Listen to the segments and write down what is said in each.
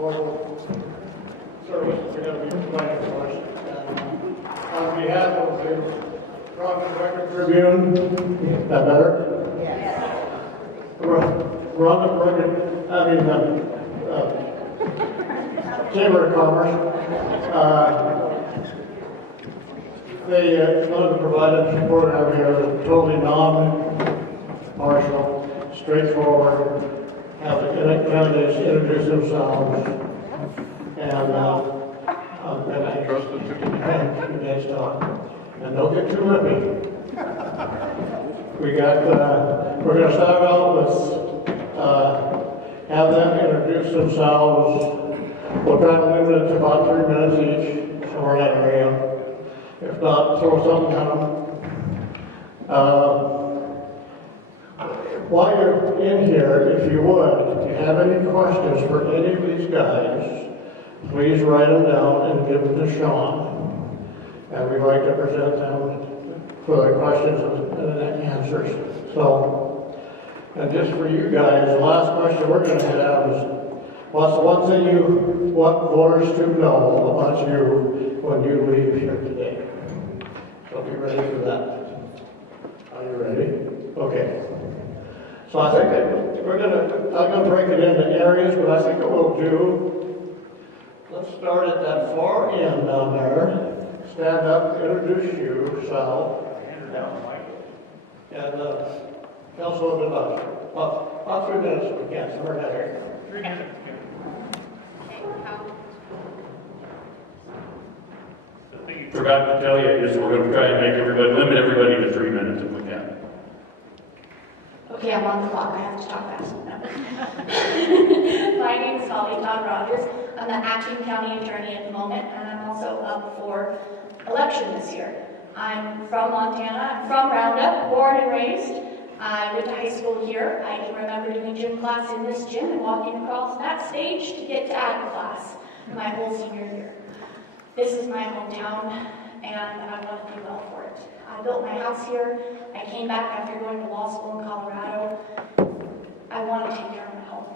local services are going to be provided for us. And on behalf of the Roundup Record Tribune, is that better? Yes. Roundup Record, Chamber of Commerce, they wanted to provide a program here that's totally non-partial, straightforward, have the candidates introduce themselves, and I trust them to guys talk, and don't get too lippy. We're going to start out with have them introduce themselves. We'll try to limit it to about 3 minutes each, somewhere in that area. If not, throw something at them. While you're in here, if you would, if you have any questions for any of these guys, please write them down and give them to Sean. And we'd like to present them for the questions and answers. So, and just for you guys, the last question we're going to have is, what's the one thing you want voters to know about you when you leave here today? So be ready for that. Are you ready? Okay. So I think I'm gonna break it into areas, but I think what we'll do, let's start at that far end down there. Stand up, introduce you, Sal. And Councilwoman Butler. About 3 minutes if we can, somewhere down here. 3 minutes. The thing you forgot to tell you is we're going to try and limit everybody to 3 minutes if we can. Okay, I'm on the clock. I have to talk fast. My name is Holly Todd Rogers. I'm the acting county attorney at the moment, and I'm also up for election this year. I'm from Montana. I'm from Roundup, born and raised. I went to high school here. I can remember doing gym class in this gym and walking across that stage to get to ag class my whole senior year. This is my hometown, and I want to do well for it. I built my house here. I came back after going to law school in Colorado. I want to take care of my home.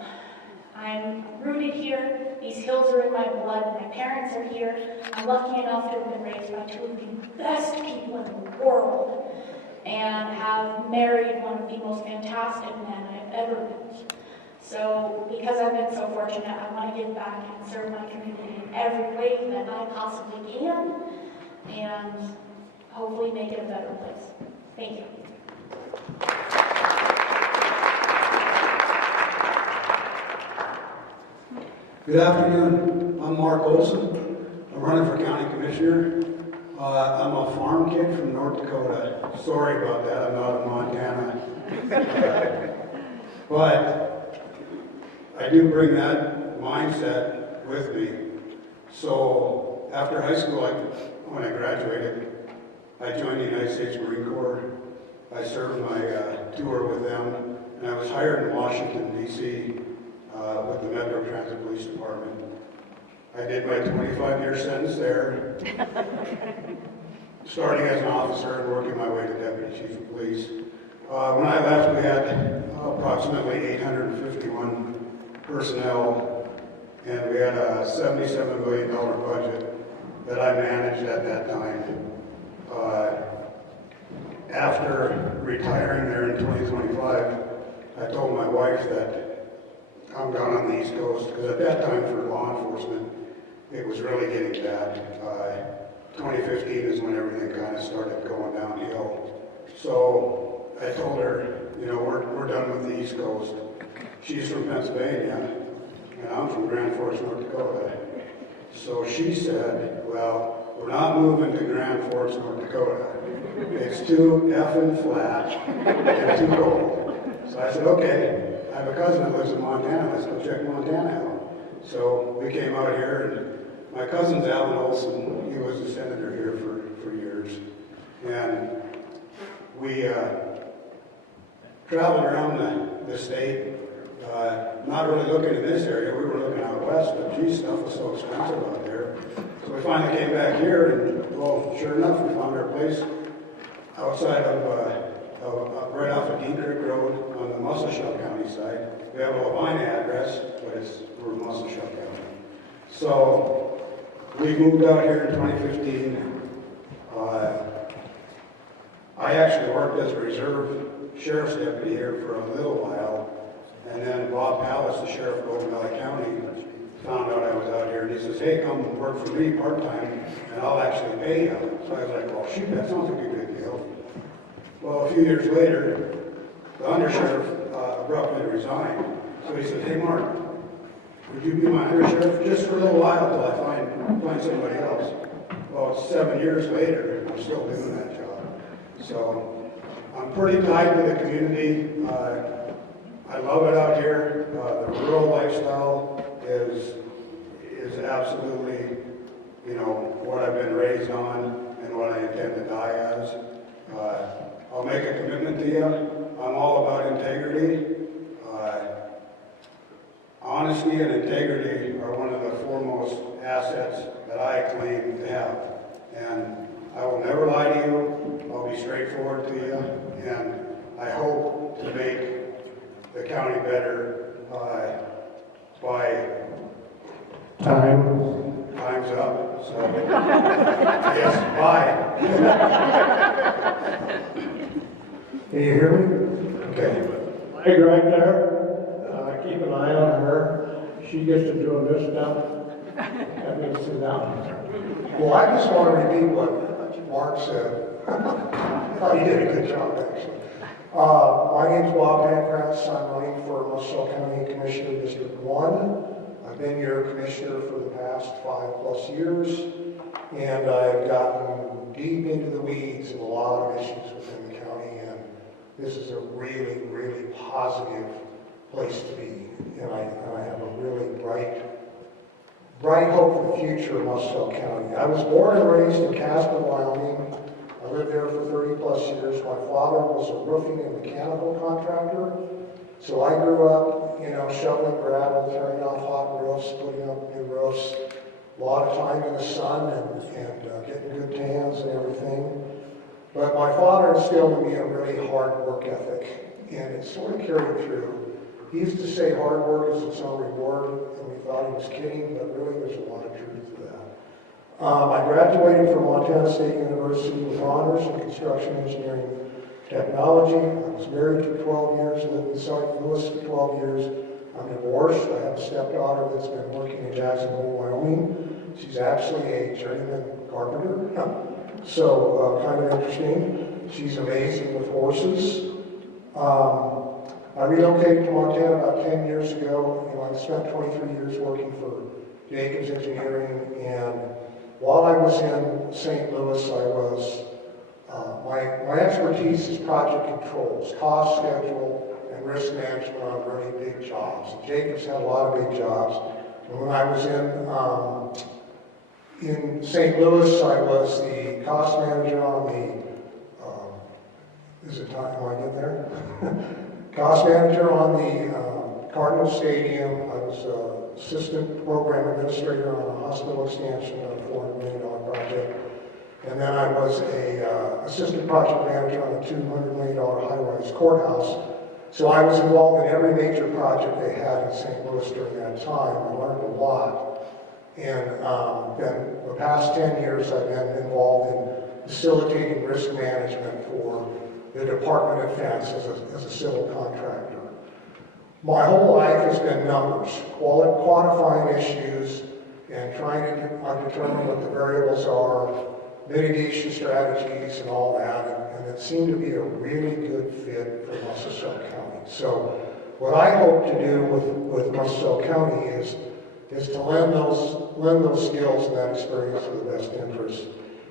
I'm rooted here. These hills are in my blood. My parents are here. I'm lucky enough to have been raised by two of the best people in the world and have married one of the most fantastic men I've ever met. So because I've been so fortunate, I want to give back and serve my community in every way that I possibly can and hopefully make it a better place. Thank you. Good afternoon. I'm Mark Olson. I'm running for county commissioner. I'm a farm kid from North Dakota. Sorry about that. I'm not in Montana. But I do bring that mindset with me. So after high school, when I graduated, I joined the United States Marine Corps. I served my tour with them, and I was hired in Washington, D.C. With the Metro Transit Police Department. I did my 25-year sentence there, starting as an officer and working my way to Deputy Chief of Police. When I left, we had approximately 851 personnel, and we had a $77 million budget that I managed at that time. After retiring there in 2025, I told my wife that I'm down on the East Coast, because at that time for law enforcement, it was really getting bad. 2015 is when everything kind of started going downhill. So I told her, you know, we're done with the East Coast. She's from Pennsylvania, and I'm from Grand Forks, North Dakota. So she said, well, we're not moving to Grand Forks, North Dakota. It's too effing flat and too cold. So I said, okay. I have a cousin that lives in Montana. Let's go check Montana out. So we came out here, and my cousin's Alan Olson. He was a senator here for years. And we traveled around the state, not really looking in this area. We were looking out west, but geez, stuff was so expensive out there. So we finally came back here, and well, sure enough, we found our place outside of right off of Dean Creek Road on the Muscle Shell County side. We have a Lavina address, but we're Muscle Shell County. So we moved out here in 2015. I actually worked as a reserve sheriff's deputy here for a little while, and then Bob Pallas, the sheriff of Golden Valley County, found out I was out here, and he says, hey, come work for me part-time, and I'll actually pay you. So I was like, well, shoot, that sounds like a good deal. Well, a few years later, the undersheriff abruptly resigned. So he said, hey, Mark, would you be my undersheriff just for a little while till I find somebody else? Well, it's 7 years later, and I'm still doing that job. So I'm pretty tied to the community. I love it out here. The rural lifestyle is absolutely, you know, what I've been raised on and what I intend to die as. I'll make a commitment to you. I'm all about integrity. Honesty and integrity are one of the foremost assets that I claim to have. And I will never lie to you. I'll be straightforward to you. And I hope to make the county better by time's up. So, yes, bye. Can you hear me? Okay. Hey, right there. Keep an eye on her. She gets to doing this stuff. That means sit down. Well, I just want to repeat what Mark said. I thought he did a good job, actually. My name's Bob Pancratz. I'm running for Muscle County Commissioner District 1. I've been your commissioner for the past 5+ years, and I've gotten deep into the weeds of a lot of issues within the county, and this is a really, really positive place to be. And I have a really bright hope for the future of Muscle County. I was born and raised in Casper, Wyoming. I lived there for 30+ years. My father was a roofing and mechanical contractor. So I grew up, you know, shoveling gravel, tearing off hot roofs, putting up new roofs. A lot of time in the sun and getting good tans and everything. But my father instilled in me a really hard work ethic, and it sort of carried through. He used to say hard work is its own reward, and we thought he was kidding, but really there's a lot of truth to that. I graduated from Montana State University with honors in construction engineering technology. I was married for 12 years, lived in St. Louis for 12 years. I'm divorced. I have a stepdaughter that's been working in Jacksonville, Wyoming. She's actually a journeyman carpenter, so kind of interesting. She's amazing with horses. I relocated to Montana about 10 years ago. You know, I spent 23 years working for Jacobs Engineering, and while I was in St. Louis, my expertise is project controls, cost, schedule, and risk management on really big jobs. And Jacobs had a lot of big jobs. And when I was in St. Louis, I was the cost manager on the, is it time when I get there? Cost manager on the Cardinal Stadium. I was assistant program administrator on a hospital expansion on a $400 million project. And then I was a assistant project manager on a $200 million high-rise courthouse. So I was involved in every major project they had in St. Louis during that time. I learned a lot. And then the past 10 years I've been involved in facilitating risk management for the Department of Defense as a civil contractor. My whole life has been numbers, quantifying issues and trying to determine what the variables are, mitigation strategies and all that, and it seemed to be a really good fit for Muscle County. So what I hope to do with Muscle County is to lend those skills and that experience to the best interest.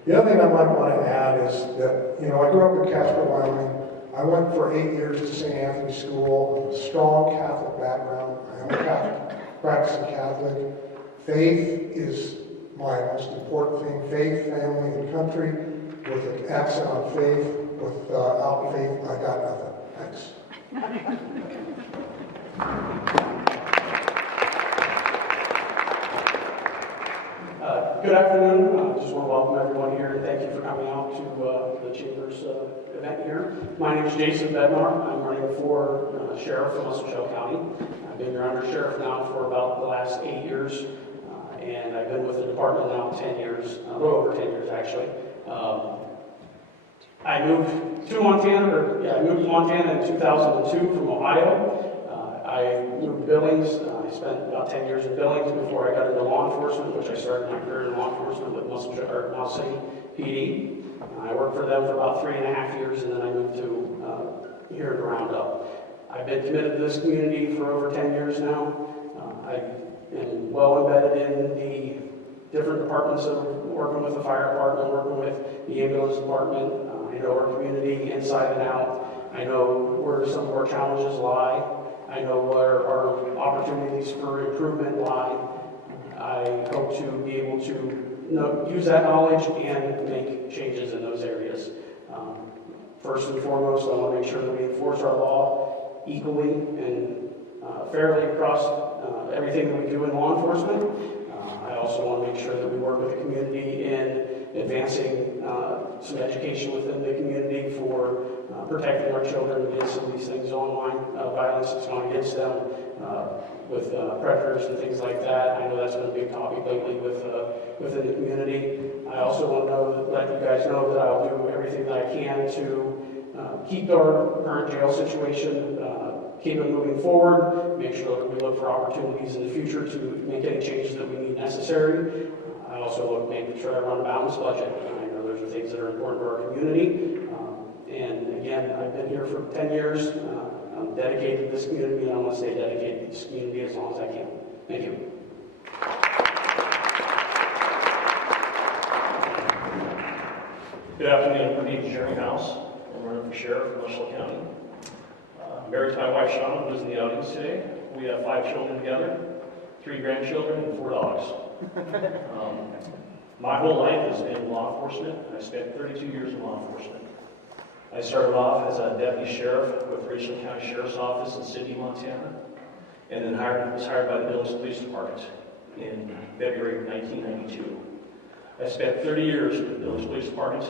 The other thing I might want to add is that, you know, I grew up in Casper, Wyoming. I went for 8 years to St. Anthony's School with a strong Catholic background. I am a Catholic, practicing Catholic. Faith is my most important thing. Faith, family, and country, with an accent on faith. Without faith, I got nothing. Thanks. Good afternoon. I just want to welcome everyone here. Thank you for coming out to the Chamber's event here. My name is Jason Bednar. I'm running for Sheriff of Muscle County. I've been your under sheriff now for about the last 8 years. and I've been with the department now 10 years, a little over 10 years actually. I moved to Montana in 2002 from Ohio. I moved to Billings. I spent about 10 years in Billings before I got into law enforcement, which I started my career in law enforcement with Mouse City PD. I worked for them for about 3.5 years, and then I moved to here at Roundup. I've been committed to this community for over 10 years now. I've been well embedded in the different departments of working with the fire department, working with the ambulance department. I know our community inside and out. I know where some of our challenges lie. I know where our opportunities for improvement lie. I hope to be able to use that knowledge and make changes in those areas. First and foremost, I want to make sure that we enforce our law equally and fairly across everything that we do in law enforcement. I also want to make sure that we work with the community in advancing some education within the community for protecting our children against some of these things, online violence that's gone against them, with predators and things like that. I know that's been a big topic lately within the community. I also want to let you guys know that I'll do everything that I can to keep our current jail situation, keep it moving forward, make sure that we look for opportunities in the future to make any changes that we need necessary. I also look make sure I run a balanced budget. I know those are things that are important to our community. And again, I've been here for 10 years. I'm dedicated to this community, and I want to stay dedicated to this community as long as I can. Thank you. Good afternoon. My name is Jeremy House. I'm running for sheriff in Marshall County. I'm married to my wife, Shauna, who's in the audience today. We have 5 children together, 3 grandchildren, and 4 dogs. My whole life has been in law enforcement. I spent 32 years in law enforcement. I started off as a deputy sheriff with Richland County Sheriff's Office in Sidney, Montana, and then was hired by the Billings Police Department in February of 1992. I spent 30 years with the Billings Police Department,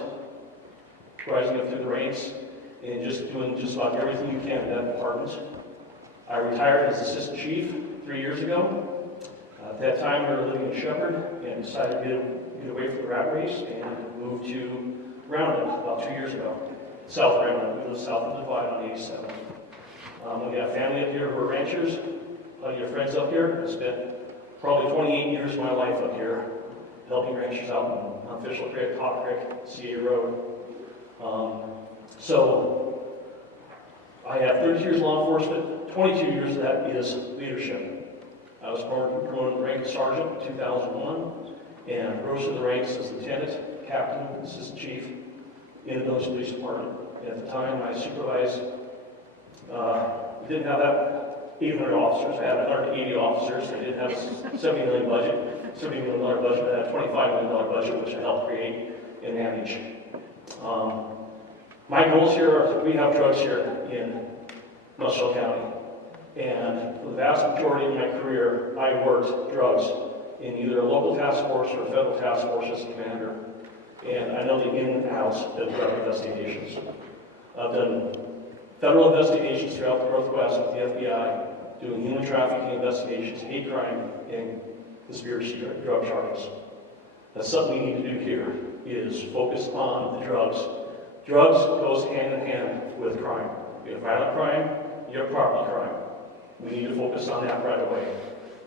rising up through the ranks and just doing just about everything you can in that department. I retired as assistant chief 3 years ago. At that time, we were living in Shepherd and decided to get away from the rat race and moved to Roundup about 2 years ago. South Roundup. We live south of the Divide on 87. We got family up here who are ranchers, plenty of friends up here. I spent probably 28 years of my life up here helping ranchers out on Fishel Creek, Hot Creek, CA Road. So I have 30 years in law enforcement. 22 years of that is leadership. I was promoted to rank sergeant in 2001 and rose to the ranks as lieutenant, captain, assistant chief in the Billings Police Department. And at the time, I supervised, didn't have that 800 officers. I had 180 officers. I didn't have a $70 million budget, $70 million budget. I had a $25 million budget, which I helped create and manage. My goals here are, we have drugs here in Muscle County. And for the vast majority of my career, I worked drugs in either a local task force or a federal task force as a commander. And I know the in and outs of drug investigations. I've done federal investigations throughout the Northwest with the FBI, doing human trafficking investigations, hate crime, and conspiracy drug charges. That's something we need to do here, is focus on the drugs. Drugs goes hand in hand with crime. You have violent crime, you have property crime. We need to focus on that right away.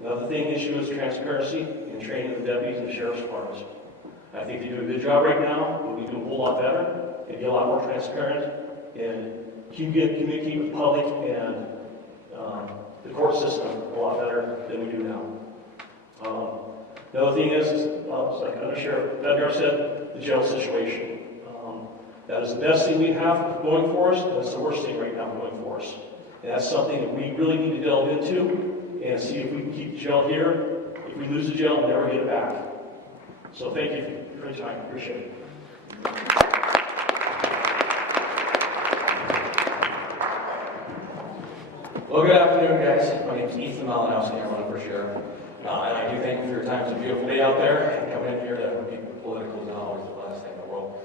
Another issue is transparency and training the deputies and the sheriff's departments. I think they do a good job right now, but we do a whole lot better and be a lot more transparent and communicate with the public and the court system a lot better than we do now. The other thing is like Under Sheriff Bednar said, the jail situation. That is the best thing we have going for us, and that's the worst thing right now going for us. And that's something that we really need to delve into and see if we can keep the jail here. If we lose the jail, we'll never get it back. So thank you for your time. Appreciate it. Well, good afternoon, guys. My name is Ethan Malinowski. I'm running for sheriff. And I do thank you for your time. It's a beautiful day out there. And coming in here to be political is not always the last thing in the world.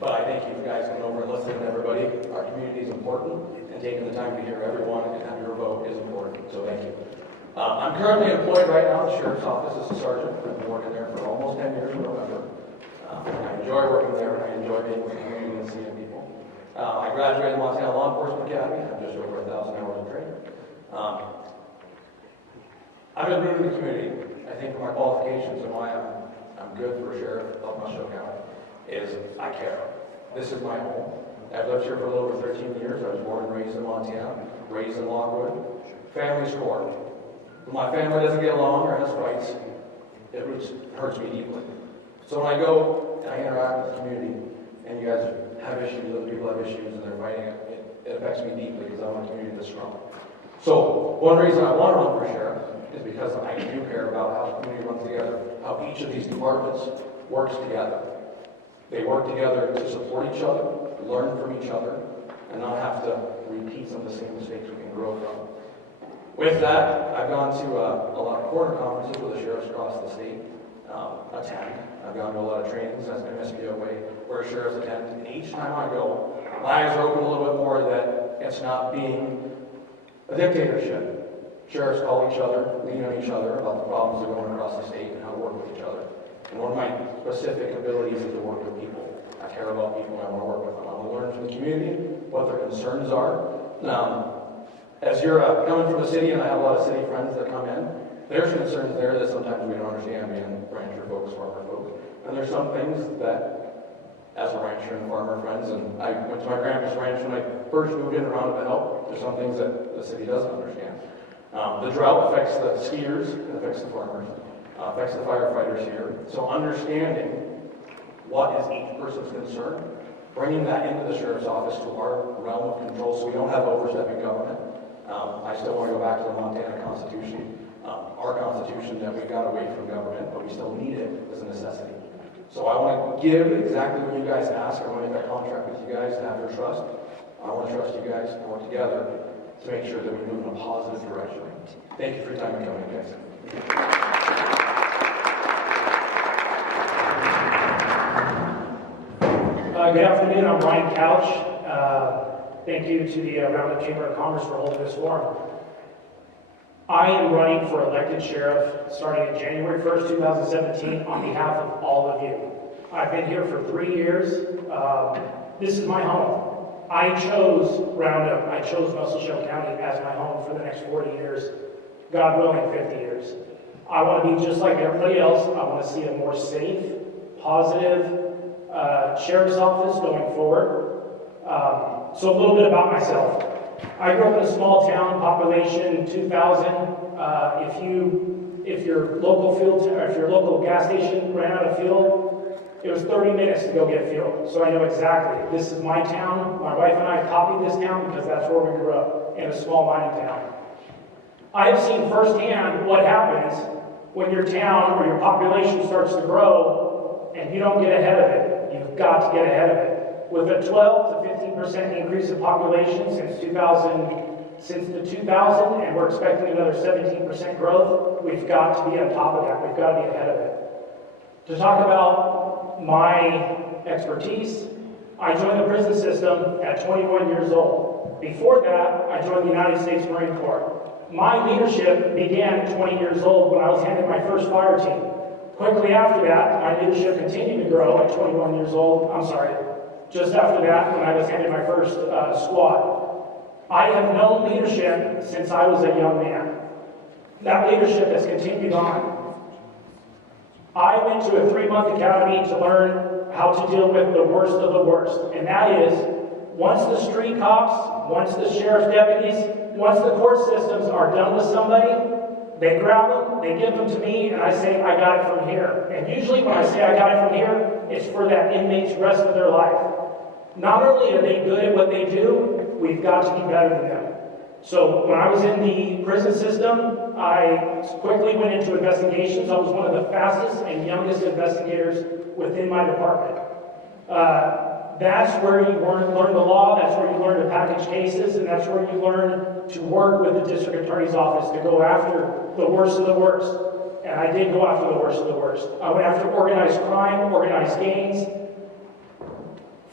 But I thank you for guys coming over and listening to everybody. Our community is important, and taking the time to hear everyone and have your vote is important. So thank you. I'm currently employed right now at the Sheriff's Office as a sergeant. I've been working there for almost 10 years in November. I enjoy working there, and I enjoy being with the community and seeing people. I graduated Montana Law Enforcement Academy. I have just over 1,000 hours of training. I've been rooted in the community. I think for my qualifications and why I'm good for sheriff of Musco County is I care. This is my home. I've lived here for a little over 13 years. I was born and raised in Montana, raised in Lockwood. Family's core. When my family doesn't get along or has fights, it hurts me deeply. So when I go and I interact with the community, and you guys have issues, other people have issues, and they're fighting it affects me deeply because I want a community that's strong. So one reason I want to run for sheriff is because I do care about how the community runs together, how each of these departments works together. They work together to support each other, learn from each other, and not have to repeat some of the same mistakes we can grow from. With that, I've gone to a lot of corner conferences where the sheriffs across the state attend. I've gone to a lot of trainings as an SPOA where sheriffs attend. And each time I go, my eyes are open a little bit more that it's not being a dictatorship. Sheriffs call each other, lean on each other about the problems that are going across the state and how to work with each other. And one of my specific abilities is to work with people. I care about people and I want to work with them. I want to learn from the community what their concerns are. As you're coming from the city, and I have a lot of city friends that come in, there's concerns there that sometimes we don't understand being rancher folks, farmer folks. And there's some things that, as a rancher and farmer friends, and I went to my grandpa's ranch when I first moved in around to help, there's some things that the city doesn't understand. The drought affects the skiers, it affects the farmers, affects the firefighters here. So understanding what is each person's concern, bringing that into the sheriff's office to our realm of control so we don't have overstepping government. I still want to go back to the Montana Constitution, our Constitution that we got away from government, but we still need it as a necessity. So I want to give exactly what you guys ask. I want to make that contract with you guys to have your trust. I want to trust you guys and work together to make sure that we move in a positive direction. Thank you for your time and coming, guys. Good afternoon, I'm Ryan Couch. Thank you to the Roundup Chamber of Commerce for holding this forum. I am running for elected sheriff starting on January 1st, 2017 on behalf of all of you. I've been here for 3 years. This is my home. I chose Roundup, I chose Muscle County as my home for the next 40 years, God willing 50 years. I want to be just like everybody else. I want to see a more safe, positive sheriff's office going forward. So a little bit about myself. I grew up in a small town, population 2,000. If your local gas station ran out of fuel, it was 30 minutes to go get fuel. So I know exactly. This is my town. My wife and I copied this town because that's where we grew up, in a small mining town. I have seen firsthand what happens when your town or your population starts to grow and you don't get ahead of it. You've got to get ahead of it. With a 12 to 15% increase in population since the 2000, and we're expecting another 17% growth, we've got to be on top of that. We've got to be ahead of it. To talk about my expertise, I joined the prison system at 21 years old. Before that, I joined the United States Marine Corps. My leadership began at 20 years old when I was handed my first fire team. Quickly after that, my leadership continued to grow at 21 years old. Just after that, when I was handed my first squad. I have known leadership since I was a young man. That leadership has continued on. I went to a 3-month academy to learn how to deal with the worst of the worst. And that is, once the street cops, once the sheriff's deputies, once the court systems are done with somebody, they grab them, they give them to me, and I say, I got it from here. And usually when I say I got it from here, it's for that inmate's rest of their life. Not only are they good at what they do, we've got to be better than them. So when I was in the prison system, I quickly went into investigations. I was one of the fastest and youngest investigators within my department. That's where you learn the law, that's where you learn to package cases, and that's where you learn to work with the district attorney's office to go after the worst of the worst. And I did go after the worst of the worst. I went after organized crime, organized gangs,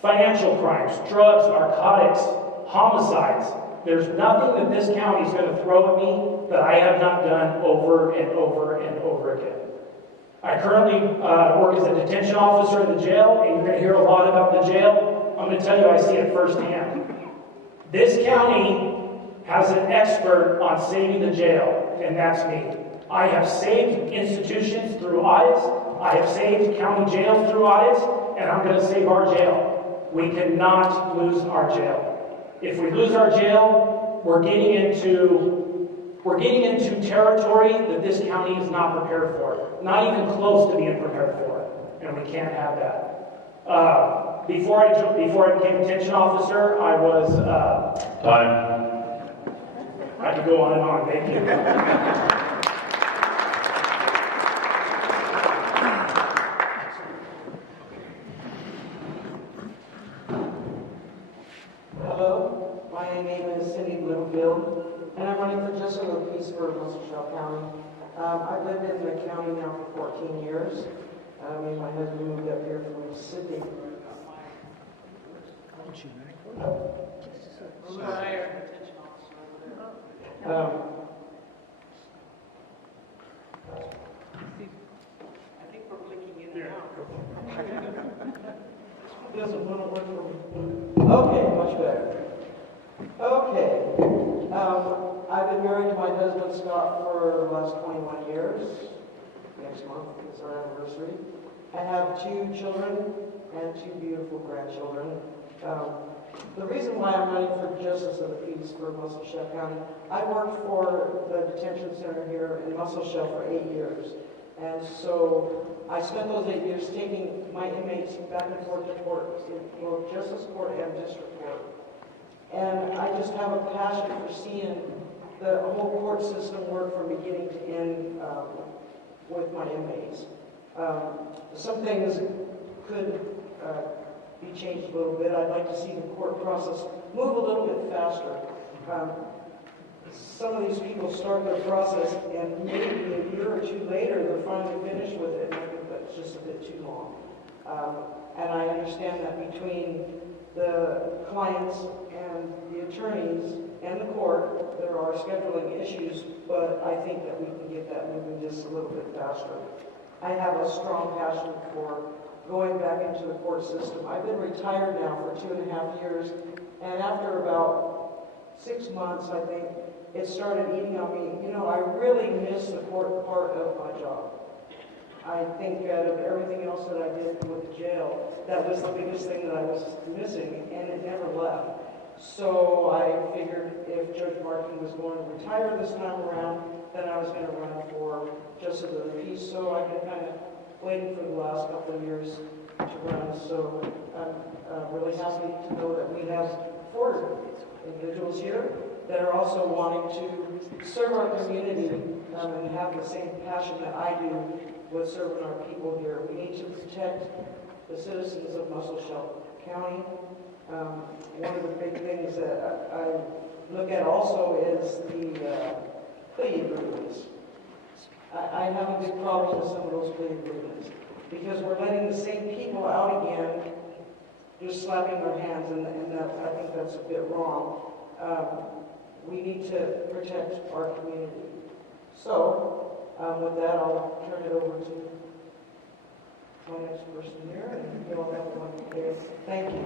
financial crimes, drugs, narcotics, homicides. There's nothing that this county is going to throw at me that I have not done over and over and over again. I currently work as a detention officer in the jail, and you're going to hear a lot about the jail. I'm going to tell you, I see it firsthand. This county has an expert on saving the jail, and that's me. I have saved institutions through audits. I have saved county jails through audits, and I'm going to save our jail. We cannot lose our jail. If we lose our jail, we're getting into territory that this county is not prepared for. Not even close to being prepared for it, and we can't have that. Before I became detention officer, I was. Time. I could go on and on. Thank you. Hello, my name is Cindy Bloomfield, and I'm running for Justice of the Peace for Muscle County. I've lived in the county now for 14 years. Me and my husband moved up here from Sydney. I think we're blinking in and out. Doesn't want to work for me. Okay, much better. Okay. I've been married to my husband Scott for the last 21 years. Next month is our anniversary. I have 2 children and 2 beautiful grandchildren. The reason why I'm running for Justice of the Peace for Muscle Shell County, I worked for the detention center here in Muscle Shell for 8 years. And so I spent those 8 years taking my inmates back and forth to court, both justice court and district court. And I just have a passion for seeing the whole court system work from beginning to end with my inmates. Some things could be changed a little bit. I'd like to see the court process move a little bit faster. Some of these people start their process and maybe a year or 2 later they're finally finished with it, and I think that's just a bit too long. And I understand that between the clients and the attorneys and the court, there are scheduling issues, but I think that we can get that moving just a little bit faster. I have a strong passion for going back into the court system. I've been retired now for 2.5 years, and after about 6 months, I think, it started eating on me. You know, I really miss the court part of my job. I think out of everything else that I did with the jail, that was the biggest thing that I was missing, and it never left. So I figured if Judge Martin was going to retire this time around, then I was going to run for Justice of the Peace. So I've been kind of waiting for the last couple of years to run. So I'm really happy to know that we have 4 individuals here that are also wanting to serve our community and have the same passion that I do with serving our people here. We need to protect the citizens of Muscle Shell County. One of the big things that I look at also is the plea agreements. I have a big problem with some of those plea agreements because we're letting the same people out again, just slapping their hands, and that, I think that's a bit wrong. We need to protect our community. So, with that, I'll turn it over to my next person here, and you'll have one there. Thank you.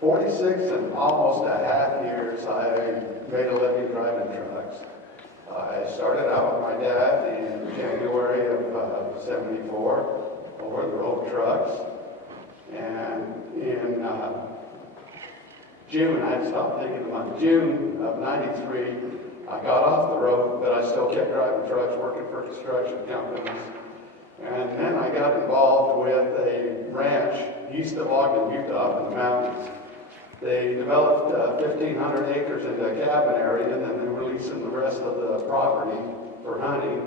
46 and almost a half years, I made a living driving trucks. I started out with my dad in January of '74 over the road trucks. And in June, I had stopped thinking about June of '93, I got off the road, but I still kept driving trucks, working for construction companies. And then I got involved with a ranch east of Ogden, Utah, up in the mountains. They developed 1,500 acres into a cabin area, and then they were leasing the rest of the property for hunting.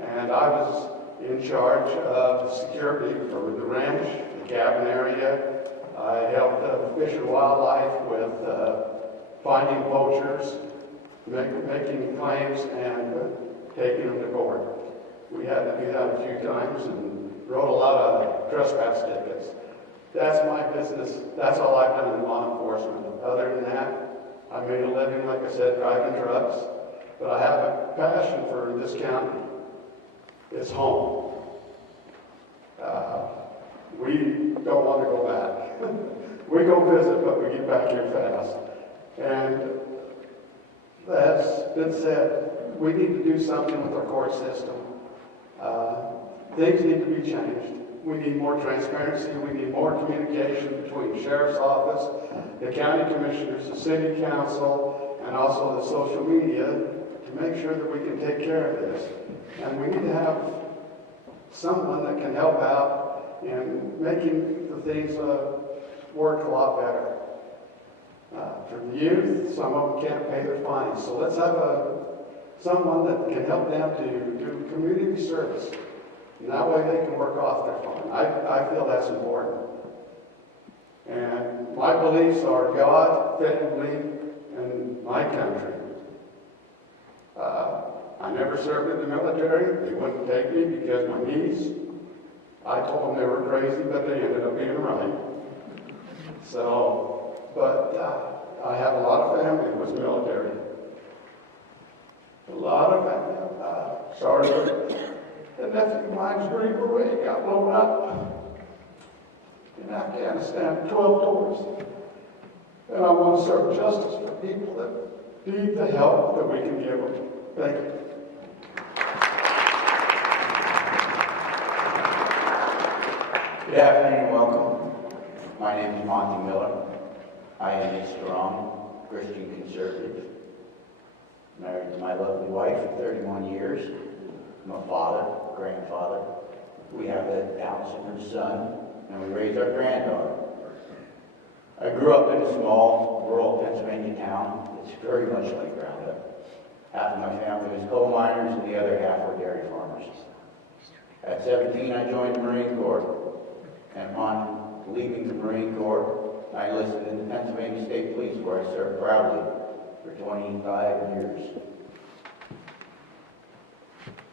And I was in charge of security for the ranch, the cabin area. I helped Fish and Wildlife with finding poachers, making claims, and taking them to court. We had to do that a few times and wrote a lot of trespass tickets. That's my business. That's all I've done in law enforcement. Other than that, I made a living, like I said, driving trucks. But I have a passion for this county. It's home. We don't want to go back. We go visit, but we get back here fast. And that's been said, we need to do something with our court system. Things need to be changed. We need more transparency. We need more communication between the sheriff's office, the county commissioners, the city council, and also the social media to make sure that we can take care of this. And we need to have someone that can help out in making the things work a lot better. For the youth, some of them can't pay their fines. So let's have someone that can help them to do community service. And that way they can work off their fine. I feel that's important. And my beliefs are God, family, and my country. I never served in the military. They wouldn't take me because my knees. I told them they were crazy, but they ended up being right. So, but I have a lot of family that was military. A lot of family. Sorry, the nephew of mine's Green Beret got blown up in Afghanistan 12 tours. And I want to serve justice for people that need the help that we can give them. Thank you. Good afternoon and welcome. My name is Monty Miller. I am a strong Christian conservative. Married to my lovely wife for 31 years. I'm a father, grandfather. We have a Down syndrome son, and we raise our granddaughter. I grew up in a small rural Pennsylvania town. It's very much like Roundup. Half of my family was coal miners, and the other half were dairy farmers. At 17, I joined the Marine Corps. And upon leaving the Marine Corps, I enlisted in the Pennsylvania State Police, where I served proudly for 25 years.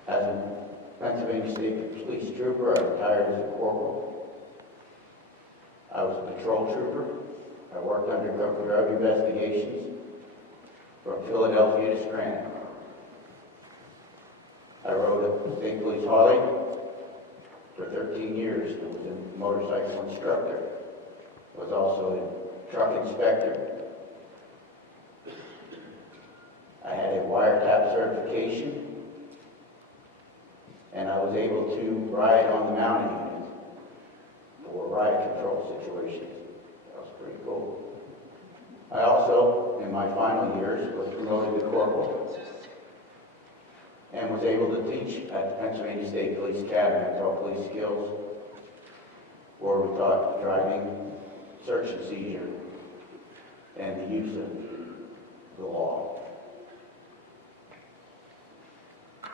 As a Pennsylvania State Police trooper, I retired as a corporal. I was a patrol trooper. I worked undercover drug investigations from Philadelphia to Scranton. I rode a state police Harley for 13 years. I was a motorcycle instructor. I was also a truck inspector. I had a wiretap certification, and I was able to ride on the mounting unit for riot control situations. That was pretty cool. I also, in my final years, was promoted to corporal and was able to teach at the Pennsylvania State Police Academy. I taught police skills, where we taught driving, search and seizure, and the use of the law.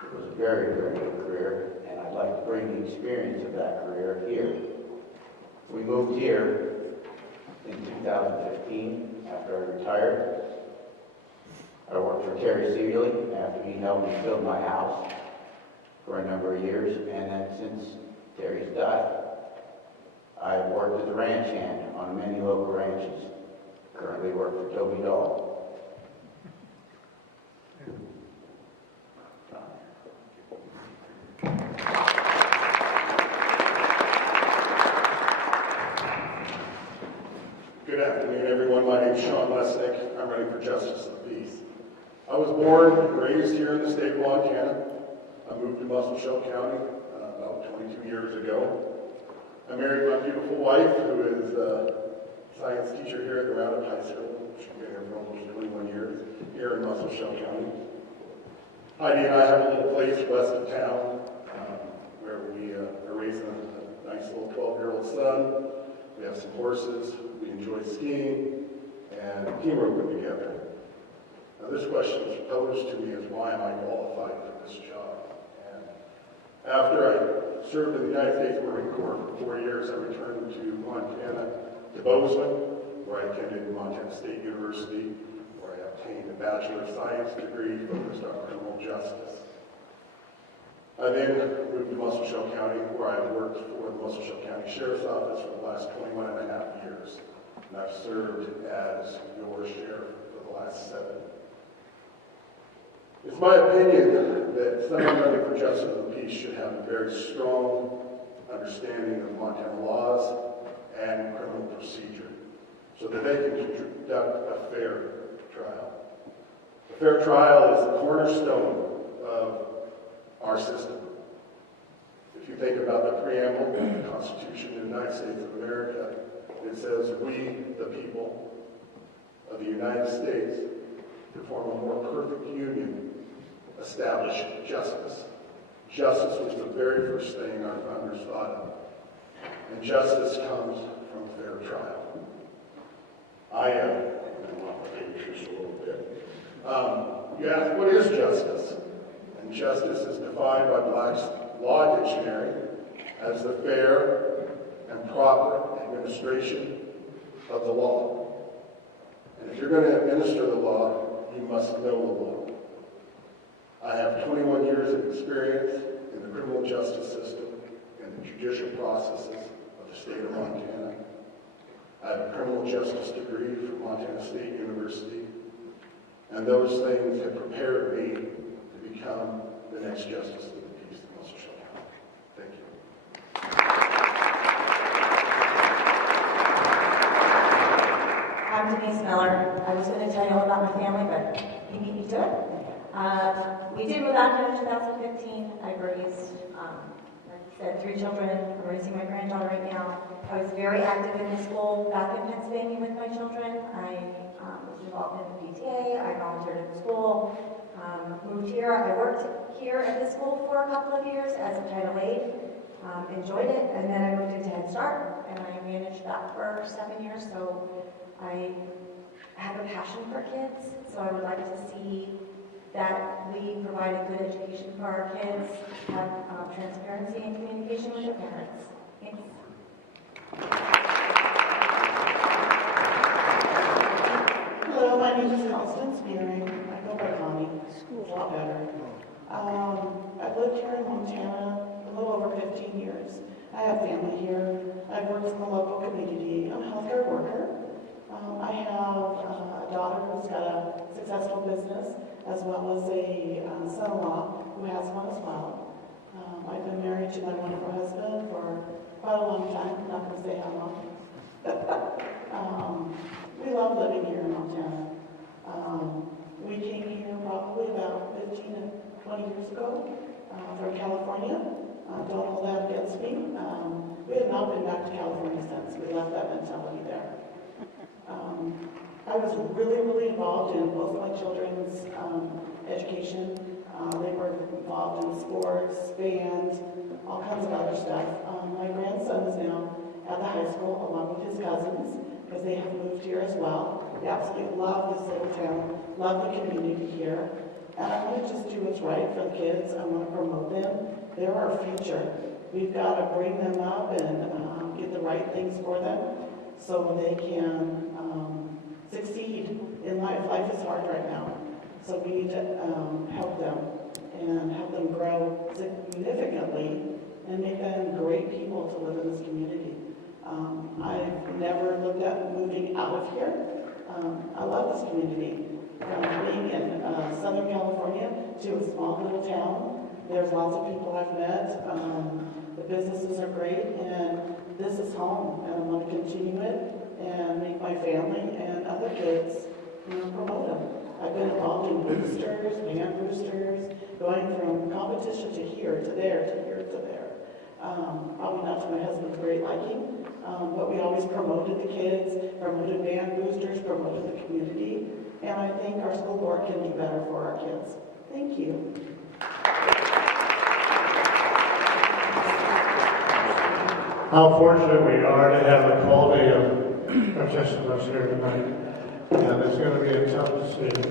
It was a very, very good career, and I'd like to bring the experience of that career here. We moved here in 2015 after I retired. I worked for Terry Seeley after he helped me build my house for a number of years, and then since Terry's died, I've worked as a ranch hand on many local ranches. Currently work for Toby Dahl. Good afternoon, everyone. My name is Sean Lesnick. I'm running for Justice of the Peace. I was born and raised here in the state of Montana. I moved to Muscle Shoals County about 22 years ago. I married my beautiful wife, who is a science teacher here at the Roundup High School. She's been here for almost 21 years here in Muscle Shoals County. Heidi and I have a little place west of town where we are raising a nice little 12-year-old son. We have some horses. We enjoy skiing and team roping together. Now, this question was posed to me as why am I qualified for this job? And after I served in the United States Marine Corps for 4 years, I returned to Montana, to Bozeman, where I attended Montana State University, where I obtained a Bachelor of Science degree focused on criminal justice. I then moved to Muscle Shoals County, where I worked for the Muscle Shoals County Sheriff's Office for the last 21 and a half years. And I've served as your sheriff for the last 7. It's my opinion that someone running for justice of the peace should have a very strong understanding of Montana laws and criminal procedure so that they can conduct a fair trial. A fair trial is the cornerstone of our system. If you think about the preamble of the Constitution of the United States of America, it says, "We, the people of the United States, to form a more perfect union, establish justice." Justice was the very first thing our founders thought of. And justice comes from a fair trial. I want to take this a little bit. You ask, what is justice? And justice is defined by Black's Law Dictionary as the fair and proper administration of the law. And if you're going to administer the law, you must know the law. I have 21 years of experience in the criminal justice system and the judicial processes of the state of Montana. I have a criminal justice degree from Montana State University, and those things have prepared me to become the next justice of the peace in Muscle Shoals County. Thank you. I'm Denise Miller. I was going to tell you all about my family, but you beat me to it. We did move out here in 2015. I've raised, like I said, 3 children. I'm raising my granddaughter right now. I was very active in the school back in Pennsylvania with my children. I was involved in the PTA. I volunteered at the school. Moved here. I worked here at the school for a couple of years as a Title aide. Enjoyed it, and then I moved into Head Start, and I managed that for 7 years. So I have a passion for kids. So I would like to see that we provide a good education for our kids, have transparency and communication with their parents. Thanks. Hello, my name is Constance Meering. I go by Connie. School's a lot better. I've lived here in Montana a little over 15 years. I have family here. I've worked in the local community. I'm a healthcare worker. I have a daughter who's got a successful business, as well as a son-in-law who has one as well. I've been married to my wonderful husband for quite a long time. I'm not going to say how long. We love living here in Montana. We came here probably about 15 to 20 years ago from California. Don't hold that against me. We have not been back to California since. We left that mentality there. I was really involved in both my children's education. They were involved in sports, band, all kinds of other stuff. My grandson is now at the high school along with his cousins because they have moved here as well. We absolutely love this little town, love the community here. And I want to just do what's right for the kids. I want to promote them. They're our future. We've got to bring them up and get the right things for them so they can succeed in life. Life is hard right now. So we need to help them and help them grow significantly and make them great people to live in this community. I've never looked at moving out of here. I love this community. From being in Southern California to a small little town, there's lots of people I've met. The businesses are great, and this is home, and I want to continue it and make my family and other kids, promote them. I've been involved in boosters, band boosters, going from competition to here, to there, to here, to there. Probably not to my husband's great liking, but we always promoted the kids, promoted band boosters, promoted the community, and I think our school board can do better for our kids. Thank you. How fortunate we are to have the quality of participants here tonight. And it's going to be a tough decision.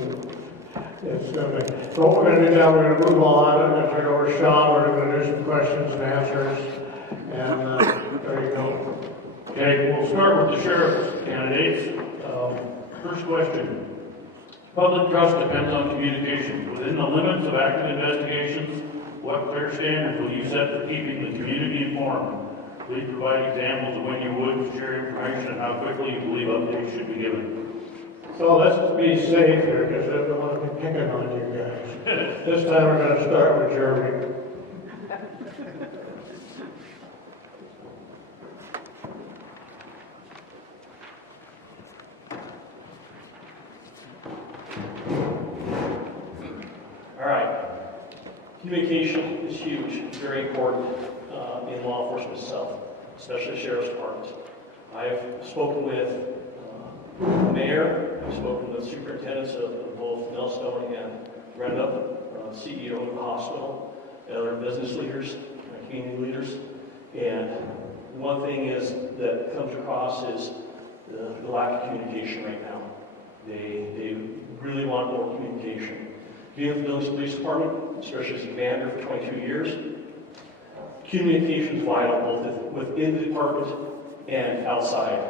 It's going to be. So what we're going to do now, we're going to move on and turn it over to Sean. We're going to do some questions and answers. And there you go. Okay, we'll start with the sheriff's candidates. First question. Public trust depends on communication. Within the limits of active investigations, What clear standards will you set for keeping the community informed? Please provide examples of when you would share information and how quickly you believe updates should be given. So let's be safe here, because I don't want to be picking on you guys. This time we're going to start with Jeremy. All right. Communication is huge. It's very important in law enforcement itself, especially the sheriff's department. I have spoken with the mayor. I've spoken with superintendents of both Millstone and Roundup, CEO of the hospital, and other business leaders, community leaders. And one thing is that comes across is the lack of communication right now. They really want more communication. Being with the Village Police Department, especially as a commander for 22 years, communication is vital both within the department and outside.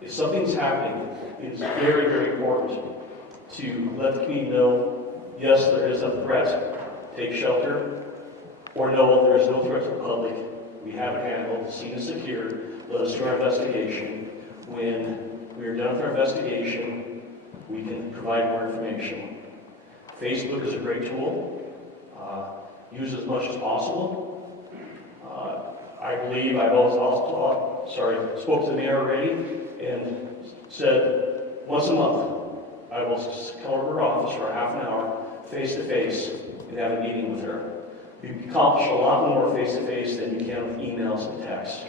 If something's happening, it is very, very important to let the community know, yes, there is a threat, take shelter, or no, there is no threat to the public. We have it handled, the scene is secured, let us do our investigation. When we are done with our investigation, we can provide more information. Facebook is a great tool. Use it as much as possible. I believe I've also spoke to the mayor already and said once a month I will come over to her office for a half an hour face to face and have a meeting with her. You can accomplish a lot more face to face than you can with emails and texts.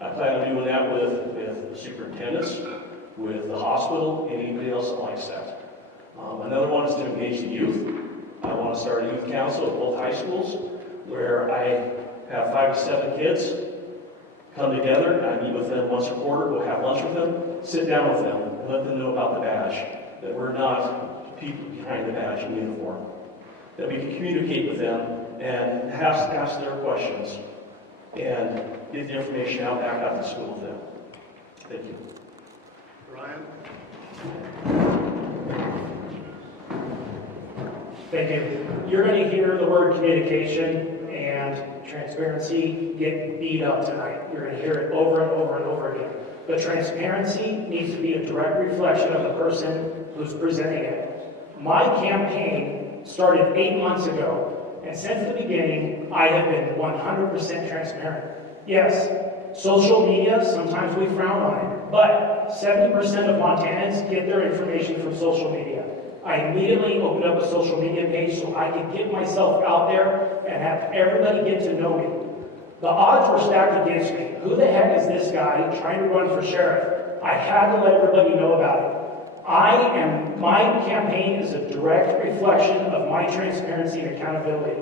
I plan on doing that with the superintendents, with the hospital, and anybody else that likes that. Another one is to engage the youth. I want to start a youth council at both high schools where I have 5 to 7 kids come together. I meet with them once a quarter, go have lunch with them, sit down with them, and let them know about the badge, that we're not people behind the badge in uniform, that we can communicate with them and ask their questions and get the information out back out to school with them. Thank you. Ryan? Thank you. You're going to hear the word communication and transparency get beat up tonight. You're going to hear it over and over and over again. But transparency needs to be a direct reflection of the person who's presenting it. My campaign started 8 months ago, and since the beginning, I have been 100% transparent. Yes, social media, sometimes we frown on it, but 70% of Montanans get their information from social media. I immediately opened up a social media page so I could get myself out there and have everybody get to know me. The odds were stacked against me. Who the heck is this guy trying to run for sheriff? I had to let everybody know about it. My campaign is a direct reflection of my transparency and accountability.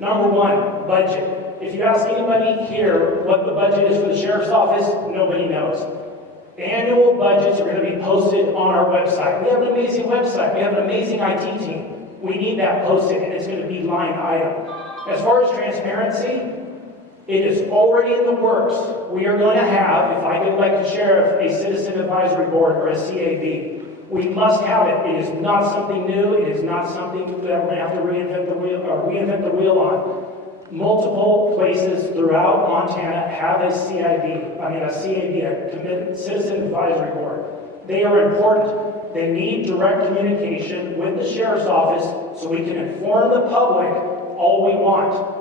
Number one, budget. If you ask anybody here what the budget is for the sheriff's office, nobody knows. Annual budgets are going to be posted on our website. We have an amazing website. We have an amazing IT team. We need that posted, and it's going to be line item. As far as transparency, it is already in the works. We are going to have, if I get elected sheriff, a citizen advisory board or a CAB. We must have it. It is not something new. It is not something that we're going to have to reinvent the wheel on. Multiple places throughout Montana have a CAB, a Committed Citizen Advisory Board. They are important. They need direct communication with the sheriff's office so we can inform the public all we want.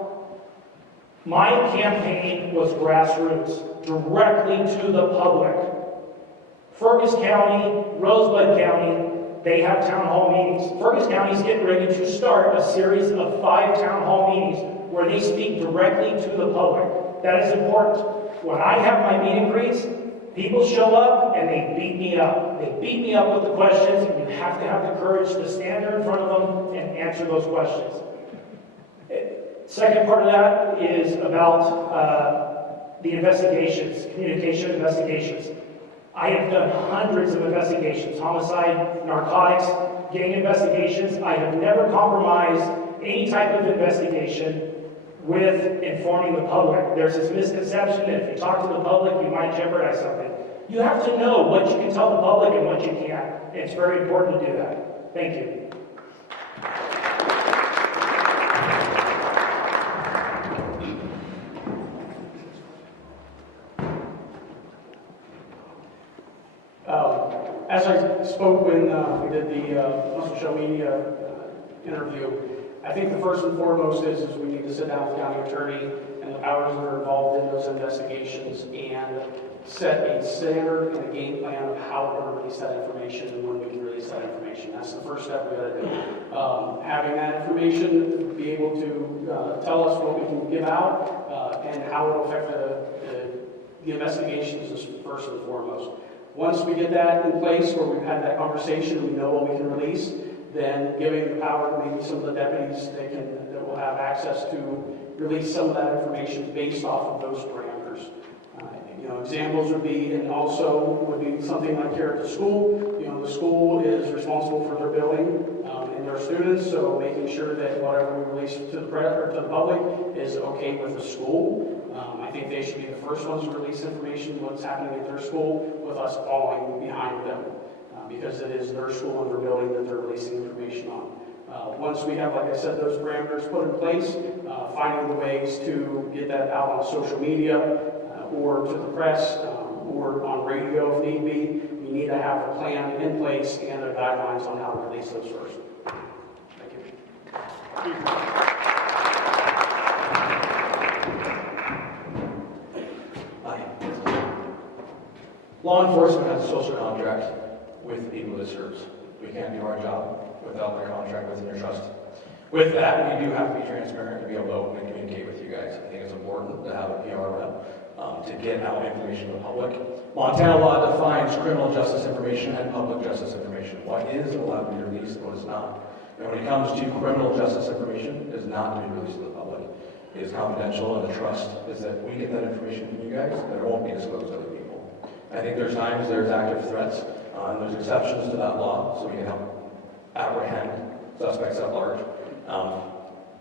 My campaign was grassroots, directly to the public. Fergus County, Rosebud County, they have town hall meetings. Fergus County is getting ready to start a series of 5 town hall meetings where they speak directly to the public. That is important. When I have my meet and greets, people show up and they beat me up. They beat me up with the questions, and you have to have the courage to stand there in front of them and answer those questions. Second part of that is about the investigations, communication investigations. I have done hundreds of investigations, homicide, narcotics, gang investigations. I have never compromised any type of investigation with informing the public. There's this misconception that if you talk to the public, you might jeopardize something. You have to know what you can tell the public and what you can't. It's very important to do that. Thank you. As I spoke when we did the Muscle Show Media interview, I think the first and foremost is we need to sit down with the county attorney and the powers that are involved in those investigations and set a standard and a game plan of how we're going to release that information and when we can release that information. That's the first step we got to do. Having that information, be able to tell us what we can give out and how it will affect the investigations is first and foremost. Once we get that in place where we've had that conversation, we know what we can release, then giving the power to maybe some of the deputies that will have access to release some of that information based off of those parameters. Examples would be, and also would be something like here at the school. The school is responsible for their building and their students, so making sure that whatever we release to the press or to the public is okay with the school. I think they should be the first ones to release information what's happening at their school, with us following behind them, because it is their school and their building that they're releasing information on. Once we have, like I said, those parameters put in place, finding the ways to get that out on social media or to the press or on radio if need be, we need to have a plan in place and the guidelines on how to release those first. Thank you. Law enforcement has a social contract with the people it serves. We can't do our job without their contract within their trust. With that, we do have to be transparent to be able to open and communicate with you guys. I think it's important to have a PR rep to get out information to the public. Montana law defines criminal justice information and public justice information. What is allowed to be released and what is not. And when it comes to criminal justice information, it is not to be released to the public. It is confidential, and the trust is that we get that information from you guys, and it won't be disclosed to other people. I think there's times there's active threats, and there's exceptions to that law, so we can help apprehend suspects at large.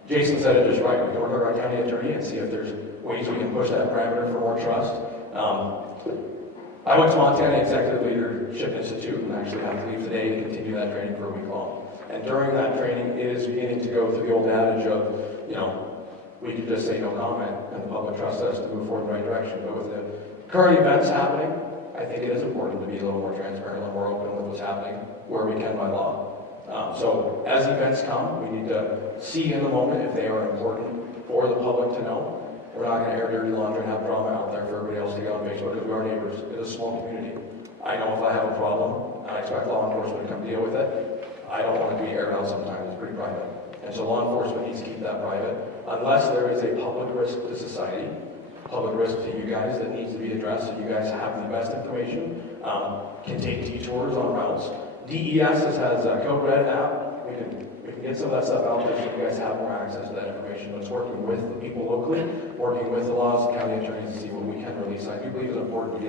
Jason said it just right. We can work with our county attorney and see if there's ways we can push that parameter for more trust. I went to Montana Executive Leadership Institute and actually have to leave today to continue that training for a week long. And during that training, it is beginning to go through the old adage of, we can just say no comment and the public trusts us to move forward in the right direction. But with the current events happening, I think it is important to be a little more transparent, a little more open with what's happening where we can by law. So as events come, we need to see in the moment if they are important for the public to know. We're not going to air dirty laundry and have drama out there for everybody else to get on Facebook because we're neighbors. It's a small community. I know if I have a problem, I expect law enforcement to come deal with it. I don't want it to be aired out sometimes. It's pretty private. And so law enforcement needs to keep that private unless there is a public risk to society, public risk to you guys that needs to be addressed so you guys have the best information, can take detours on routes. DES has a Code Red app. We can get some of that stuff out there so you guys have more access to that information. But it's working with the people locally, working with the laws, the county attorneys to see what we can release. I do believe it's important to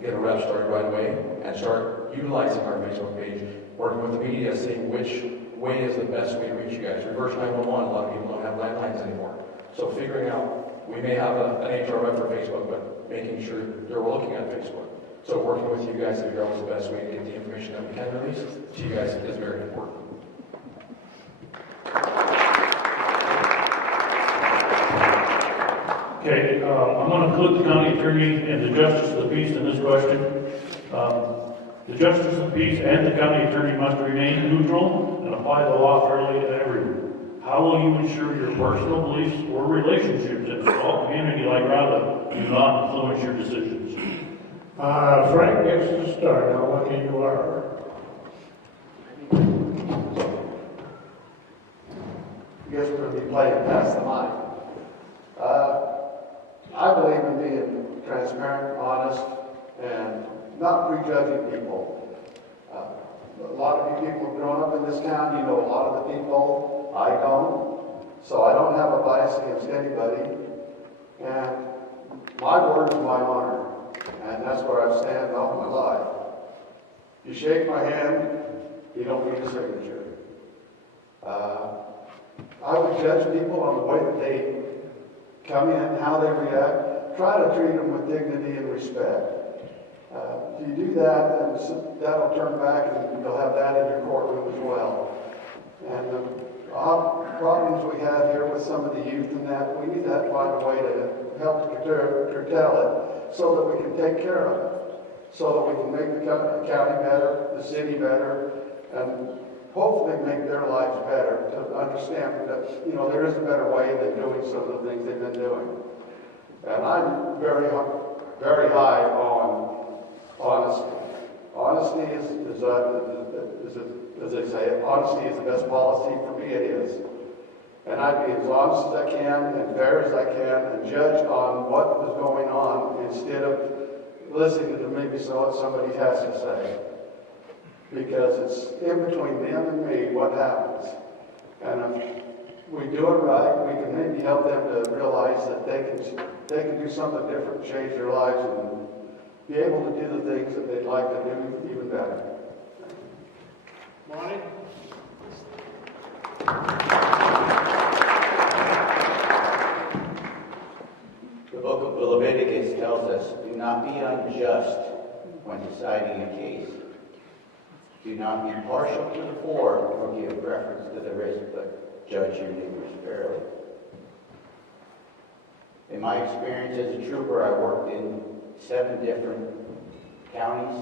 get a rep started right away and start utilizing our Facebook page, working with the media, seeing which way is the best way to reach you guys. Reverse 911, a lot of people don't have landlines anymore. So figuring out, we may have an HR rep for Facebook, but making sure they're looking at Facebook. So working with you guys to figure out what's the best way to get the information that we can release to you guys is very important. Okay, I'm going to include the county attorney and the justice of the peace in this question. The justice of the peace and the county attorney must remain neutral and apply the law fairly to everyone. How will you ensure your personal beliefs or relationships in a small community like Roundup do not influence your decisions? Frank gets to start. How lucky you are. I guess we're going to be playing past the mic. I believe in being transparent, honest, and not prejudging people. A lot of you people have grown up in this town. You know a lot of the people. I don't. So I don't have a bias against anybody. And my word is my honor. And that's where I stand all my life. You shake my hand, you don't need a signature. I would judge people on the way that they come in, how they react. Try to treat them with dignity and respect. If you do that, then that'll turn back and you'll have that in your courtroom as well. And the problems we have here with some of the youth and that, we need to find a way to help curtail it so that we can take care of it. so that we can make the county better, the city better, and hopefully make their lives better, to understand that, you know, there is a better way than doing some of the things they've been doing. And I'm very high on honesty. Honesty is as they say, honesty is the best policy. For me, it is. And I'd be as honest as I can and fair as I can and judge on what was going on instead of listening to maybe what somebody has to say. Because it's in between them and me what happens. And if we do it right, we can maybe help them to realize that they can do something different, change their lives, and be able to do the things that they'd like to do even better. Monty? The book of Leviticus tells us, do not be unjust when deciding a case. Do not be partial to the poor, nor give preference to the rich, but judge your neighbors fairly. In my experience as a trooper, I worked in 7 different counties,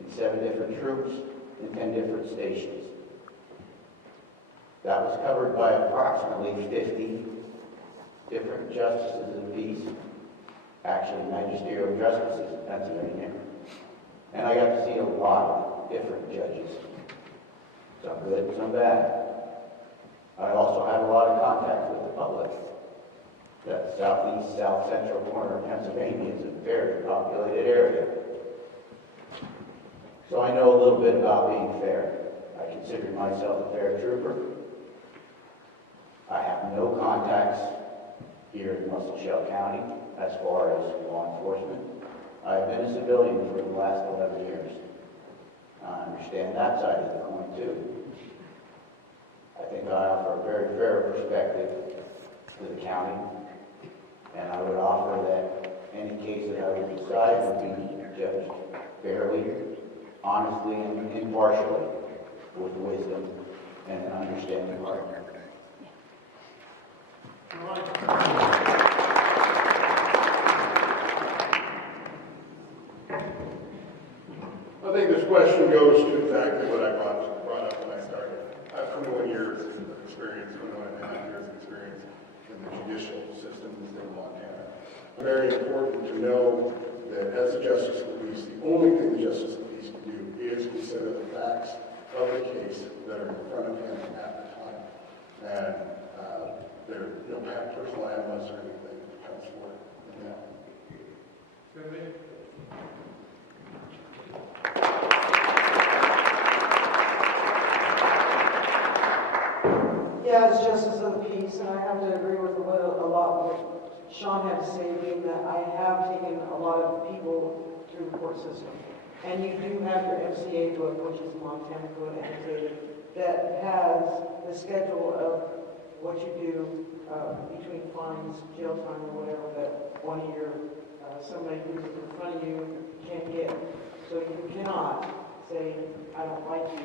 in 7 different troops, in 10 different stations. That was covered by approximately 50 different justices of the peace, actually magisterial justices in Pennsylvania. And I got to see a lot of different judges, some good, some bad. I also had a lot of contact with the public. That southeast, south central corner of Pennsylvania is a very populated area. So I know a little bit about being fair. I consider myself a fair trooper. I have no contacts here in Muscle Shell County as far as law enforcement. I've been a civilian for the last 11 years. I understand that side of the coin too. I think I offer a very fair perspective to the county, and I would offer that any case that I would decide would be judged fairly, honestly, and impartially, with wisdom and an understanding heart. I think this question goes to exactly what I brought up when I started. I have 21 years of experience, 21.5 years of experience in the judicial system in the state of Montana. Very important to know that as a justice of the peace, the only thing the justice of the peace can do is consider the facts of the case that are in front of him at the time. And there are no personal animus or anything that comes forward. Yeah. Yeah, as justice of the peace, and I have to agree with a lot of what Sean had to say, being that I have taken a lot of people through the court system. And you do have your MCA book, which is Montana Code Annotated, that has the schedule of what you do between fines, jail time, or whatever, that 1 year somebody who's in front of you can't get. So you cannot say, I don't like you,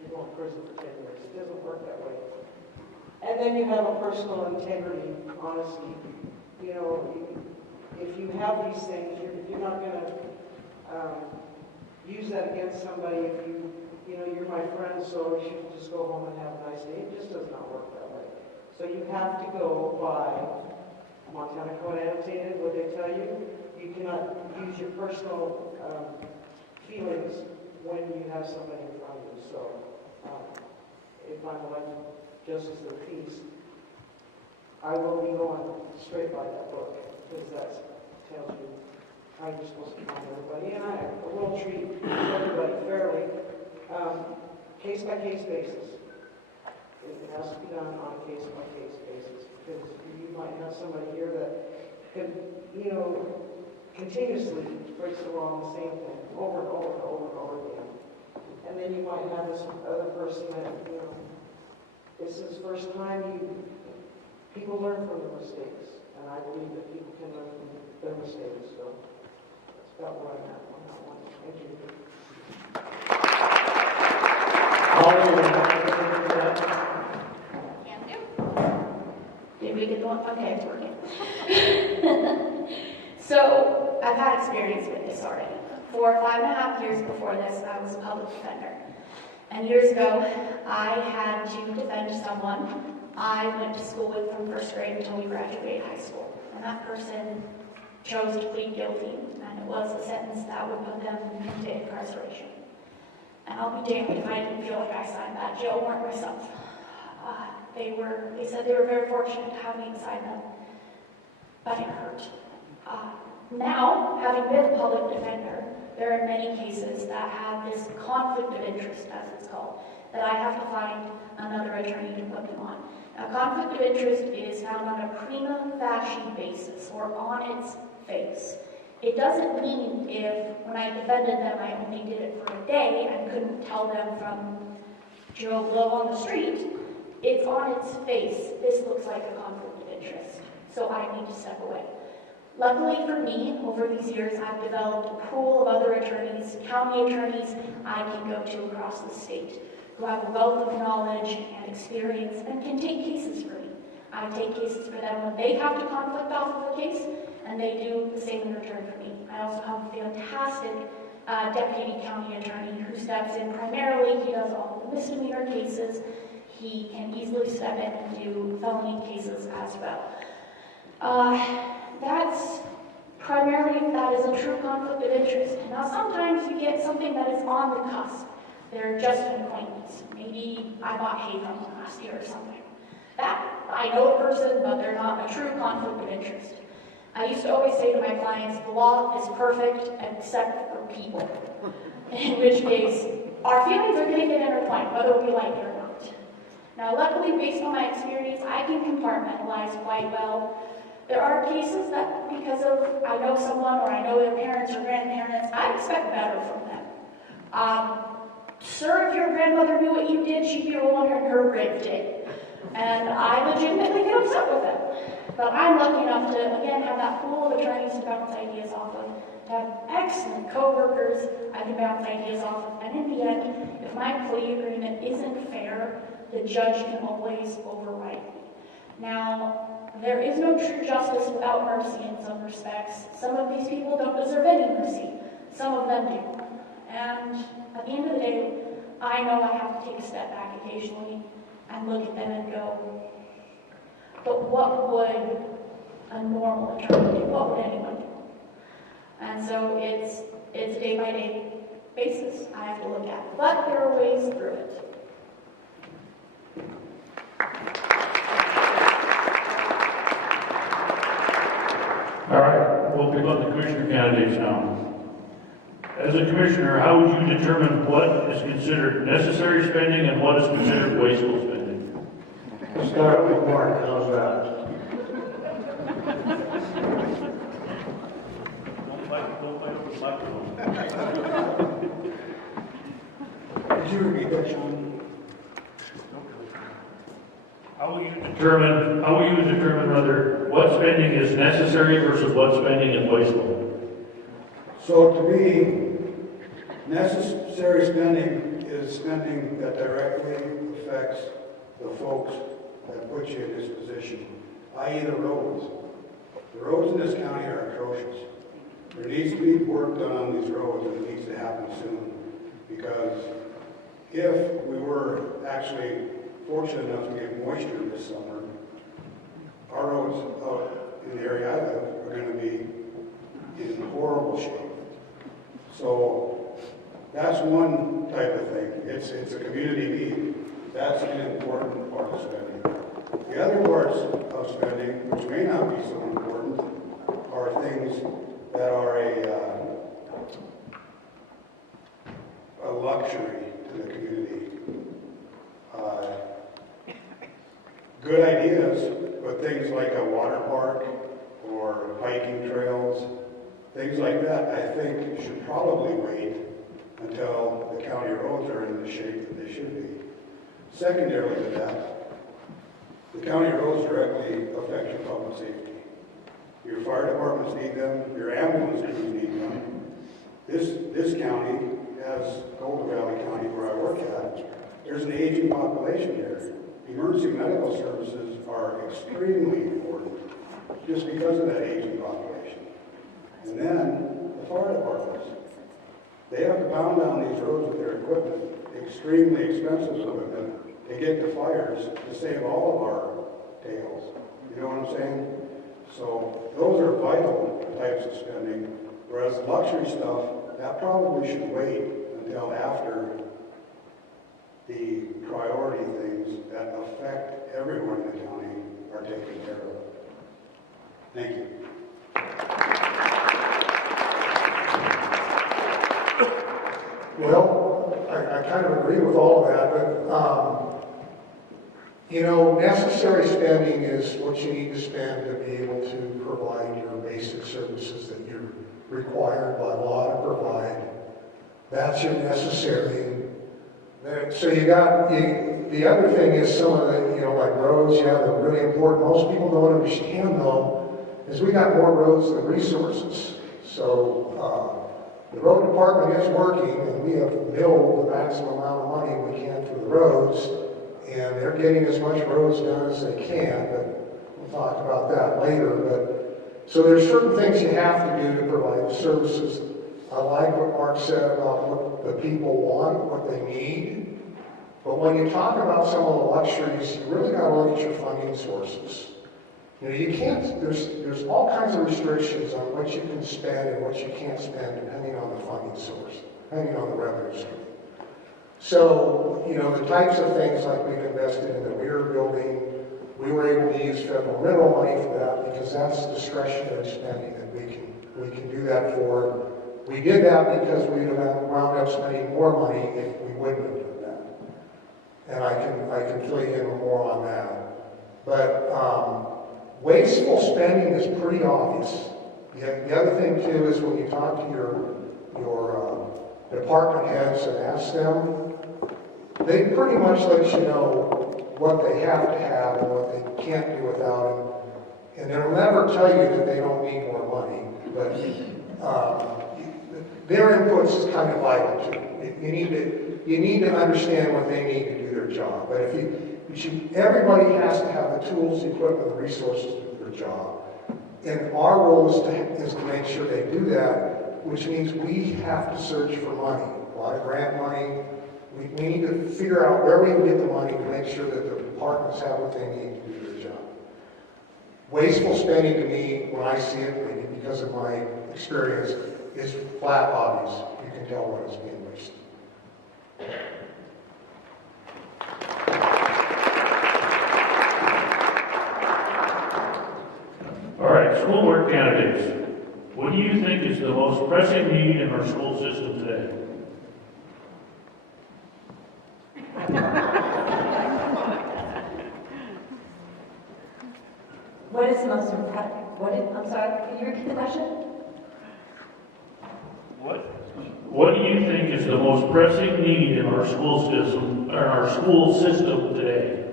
you go to prison for 10 years. It doesn't work that way. And then you have a personal integrity, honesty. You know, if you have these things, if you're not going to use that against somebody, if you know, you're my friend, so you should just go home and have a nice day. It just does not work that way. So you have to go by Montana Code Annotated, what they tell you. You cannot use your personal feelings when you have somebody in front of you. So if I'm elected Justice of the Peace, I will be going straight by that book, because that tells you how you're supposed to find everybody. And I will treat everybody fairly, case-by-case basis. It has to be done on a case-by-case basis, because you might have somebody here that could, you know, continuously breaks the law on the same thing, over and over and over and over again. And then you might have this other person that, you know, this is the first time people learn from their mistakes. And I believe that people can learn from their mistakes. So that's about where I'm at on that one. Thank you. Can do. Did we get the one? Okay, it's working. So I've had experience with this already. For 5.5 years before this, I was a public defender. And years ago, I had to defend someone I went to school with from first grade until we graduated high school. And that person chose to plead guilty, and it was a sentence that would put them into incarceration. And I'll be damned if I didn't feel like I signed that jail warrant myself. They said they were very fortunate to have me beside them, but it hurt. Now, having been a public defender, there are many cases that have this conflict of interest, as it's called, that I have to find another attorney to put them on. Now, conflict of interest is found on a prima facie basis, or on its face. It doesn't mean if, when I defended them, I only did it for a day and couldn't tell them from Joe Blow on the street. It's on its face. This looks like a conflict of interest, so I need to step away. Luckily for me, over these years, I've developed a pool of other attorneys, county attorneys I can go to across the state, who have a wealth of knowledge and experience and can take cases for me. I take cases for them when they have to conflict off of a case, and they do the same in return for me. I also have a fantastic deputy county attorney who steps in primarily. He does all the misdemeanor cases. He can easily step in and do felony cases as well. That's primarily if that is a true conflict of interest. Now, sometimes you get something that is on the cusp. They're just an acquaintance. Maybe I bought hay from them last year or something. That, I know a person, but they're not a true conflict of interest. I used to always say to my clients, the law is perfect except for people. In which case, our feelings are going to get intertwined, whether we like it or not. Now, luckily, based on my experience, I can compartmentalize quite well. There are cases that, because of I know someone or I know their parents or grandparents, I expect better from them. Sir, if your grandmother knew what you did, she'd be rolling in her grave today. And I legitimately get upset with them. But I'm lucky enough to, again, have that pool of attorneys to bounce ideas off of, to have excellent co-workers I can bounce ideas off of. And in the end, if my plea agreement isn't fair, the judge can always override me. Now, there is no true justice without mercy in some respects. Some of these people don't deserve any mercy. Some of them do. And at the end of the day, I know I have to take a step back occasionally and look at them and go, but what would a normal attorney do? What would anyone do? And so it's a day-by-day basis I have to look at. But there are ways through it. All right, we'll pick on the commissioner candidates now. As a commissioner, how would you determine what is considered necessary spending and what is considered wasteful spending? Start with Mark, how's that? Could you repeat that, Sean? How will you determine whether what spending is necessary versus what spending is wasteful? So to me, necessary spending is spending that directly affects the folks that put you in this position, i.e. the roads. The roads in this county are atrocious. There needs to be work done on these roads, and it needs to happen soon. Because if we were actually fortunate enough to get moisture this summer, our roads out in the area I live are going to be in horrible shape. So that's one type of thing. It's a community need. That's an important part of spending. The other parts of spending, which may not be so important, are things that are a luxury to the community. Good ideas, but things like a water park or hiking trails, things like that, I think should probably wait until the county roads are in the shape that they should be. Secondarily to that, the county roads directly affect your public safety. Your fire departments need them, your ambulance crews need them. This county, as Golden Valley County where I work at, there's an aging population here. Emergency medical services are extremely important just because of that aging population. And then the the fire departments. They have to pound down these roads with their equipment, extremely expensive equipment, to get to fires to save all of our tails. You know what I'm saying? So those are vital types of spending, whereas luxury stuff, that probably should wait until after the priority things that affect everyone in the county are taken care of. Thank you. Well, I kind of agree with all of that, but, necessary spending is what you need to spend to be able to provide your basic services that you're required by law to provide. That's your necessary. So the other thing is some of the, like roads, yeah, they're really important. Most people don't understand, though, is we got more roads than resources. So the road department is working, and we have milled the maximum amount of money we can for the roads, and they're getting as much roads done as they can, but we'll talk about that later. But so there's certain things you have to do to provide the services. I like what Mark said about what the people want, what they need. But when you talk about some of the luxuries, you really got to look at your funding sources. You can't, there's all kinds of restrictions on what you can spend and what you can't spend depending on the funding source, depending on the revenue stream. So, the types of things like we've invested in the rear building, we were able to use federal mineral money for that because that's discretionary spending that we can do that for. We did that because we would have wound up spending more money if we wouldn't have done that. And I can fill you in more on that. But wasteful spending is pretty obvious. The other thing too is when you talk to your department heads and ask them, they pretty much let you know what they have to have and what they can't do without it. And they'll never tell you that they don't need more money, but their inputs is kind of vital too. You need to understand what they need to do their job. But everybody has to have the tools, the equipment, the resources to do their job. And our role is to make sure they do that, which means we have to search for money, a lot of grant money. We need to figure out where we can get the money to make sure that the departments have what they need to do their job. Wasteful spending to me, when I see it, maybe because of my experience, is flat obvious. You can tell when it's being wasted. All right, school board candidates. What do you think is the most pressing need in our school system today? What is the most impressive? I'm sorry, can you repeat the question? What do you think is the most pressing need in our school system today?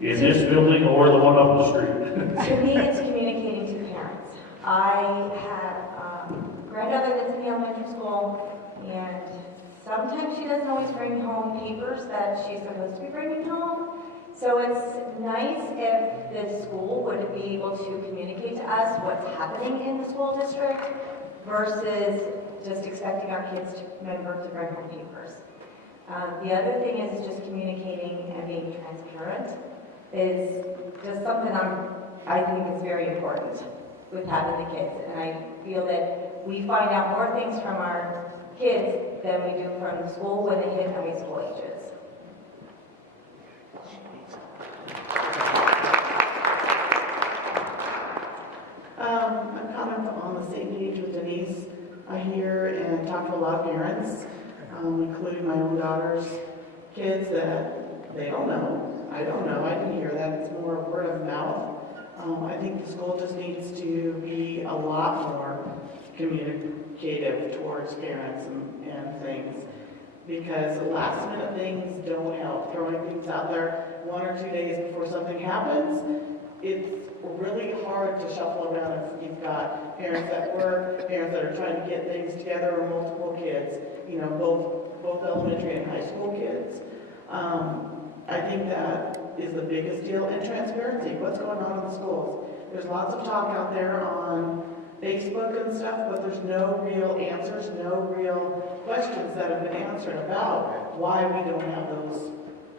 In this building or the one up the street? To me, it's communicating to parents. I have a granddaughter that's in the elementary school, and sometimes she doesn't always bring home papers that she's supposed to be bringing home. So it's nice if the school would be able to communicate to us what's happening in the school district versus just expecting our kids to remember to bring home papers. The other thing is just communicating and being transparent is just something I think is very important with having the kids. And I feel that we find out more things from our kids than we do from the school when they hit high school ages. I'm kind of on the same page with Denise. I hear and talk to a lot of parents, including my own daughter's kids, that they don't know. I don't know. I didn't hear that. It's more word of mouth. I think the school just needs to be a lot more communicative towards parents and things, because last minute things don't help. Throwing things out there 1 or 2 days before something happens, it's really hard to shuffle around if you've got parents at work, parents that are trying to get things together, or multiple kids, both elementary and high school kids. I think that is the biggest deal. And transparency, what's going on in the schools. There's lots of talk out there on Facebook and stuff, but there's no real answers, no real questions that have been answered about why we don't have those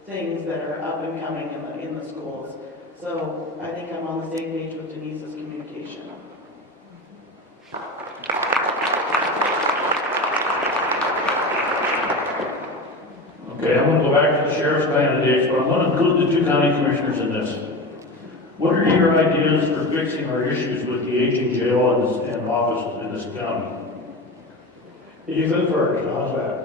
things that are up and coming in the schools. So I think I'm on the same page with Denise's communication. Okay, I'm gonna go back to the sheriff's candidates, but I'm gonna include the two county commissioners in this. What are your ideas for fixing our issues with the aging jail and offices in this county? Ethan first, how's that?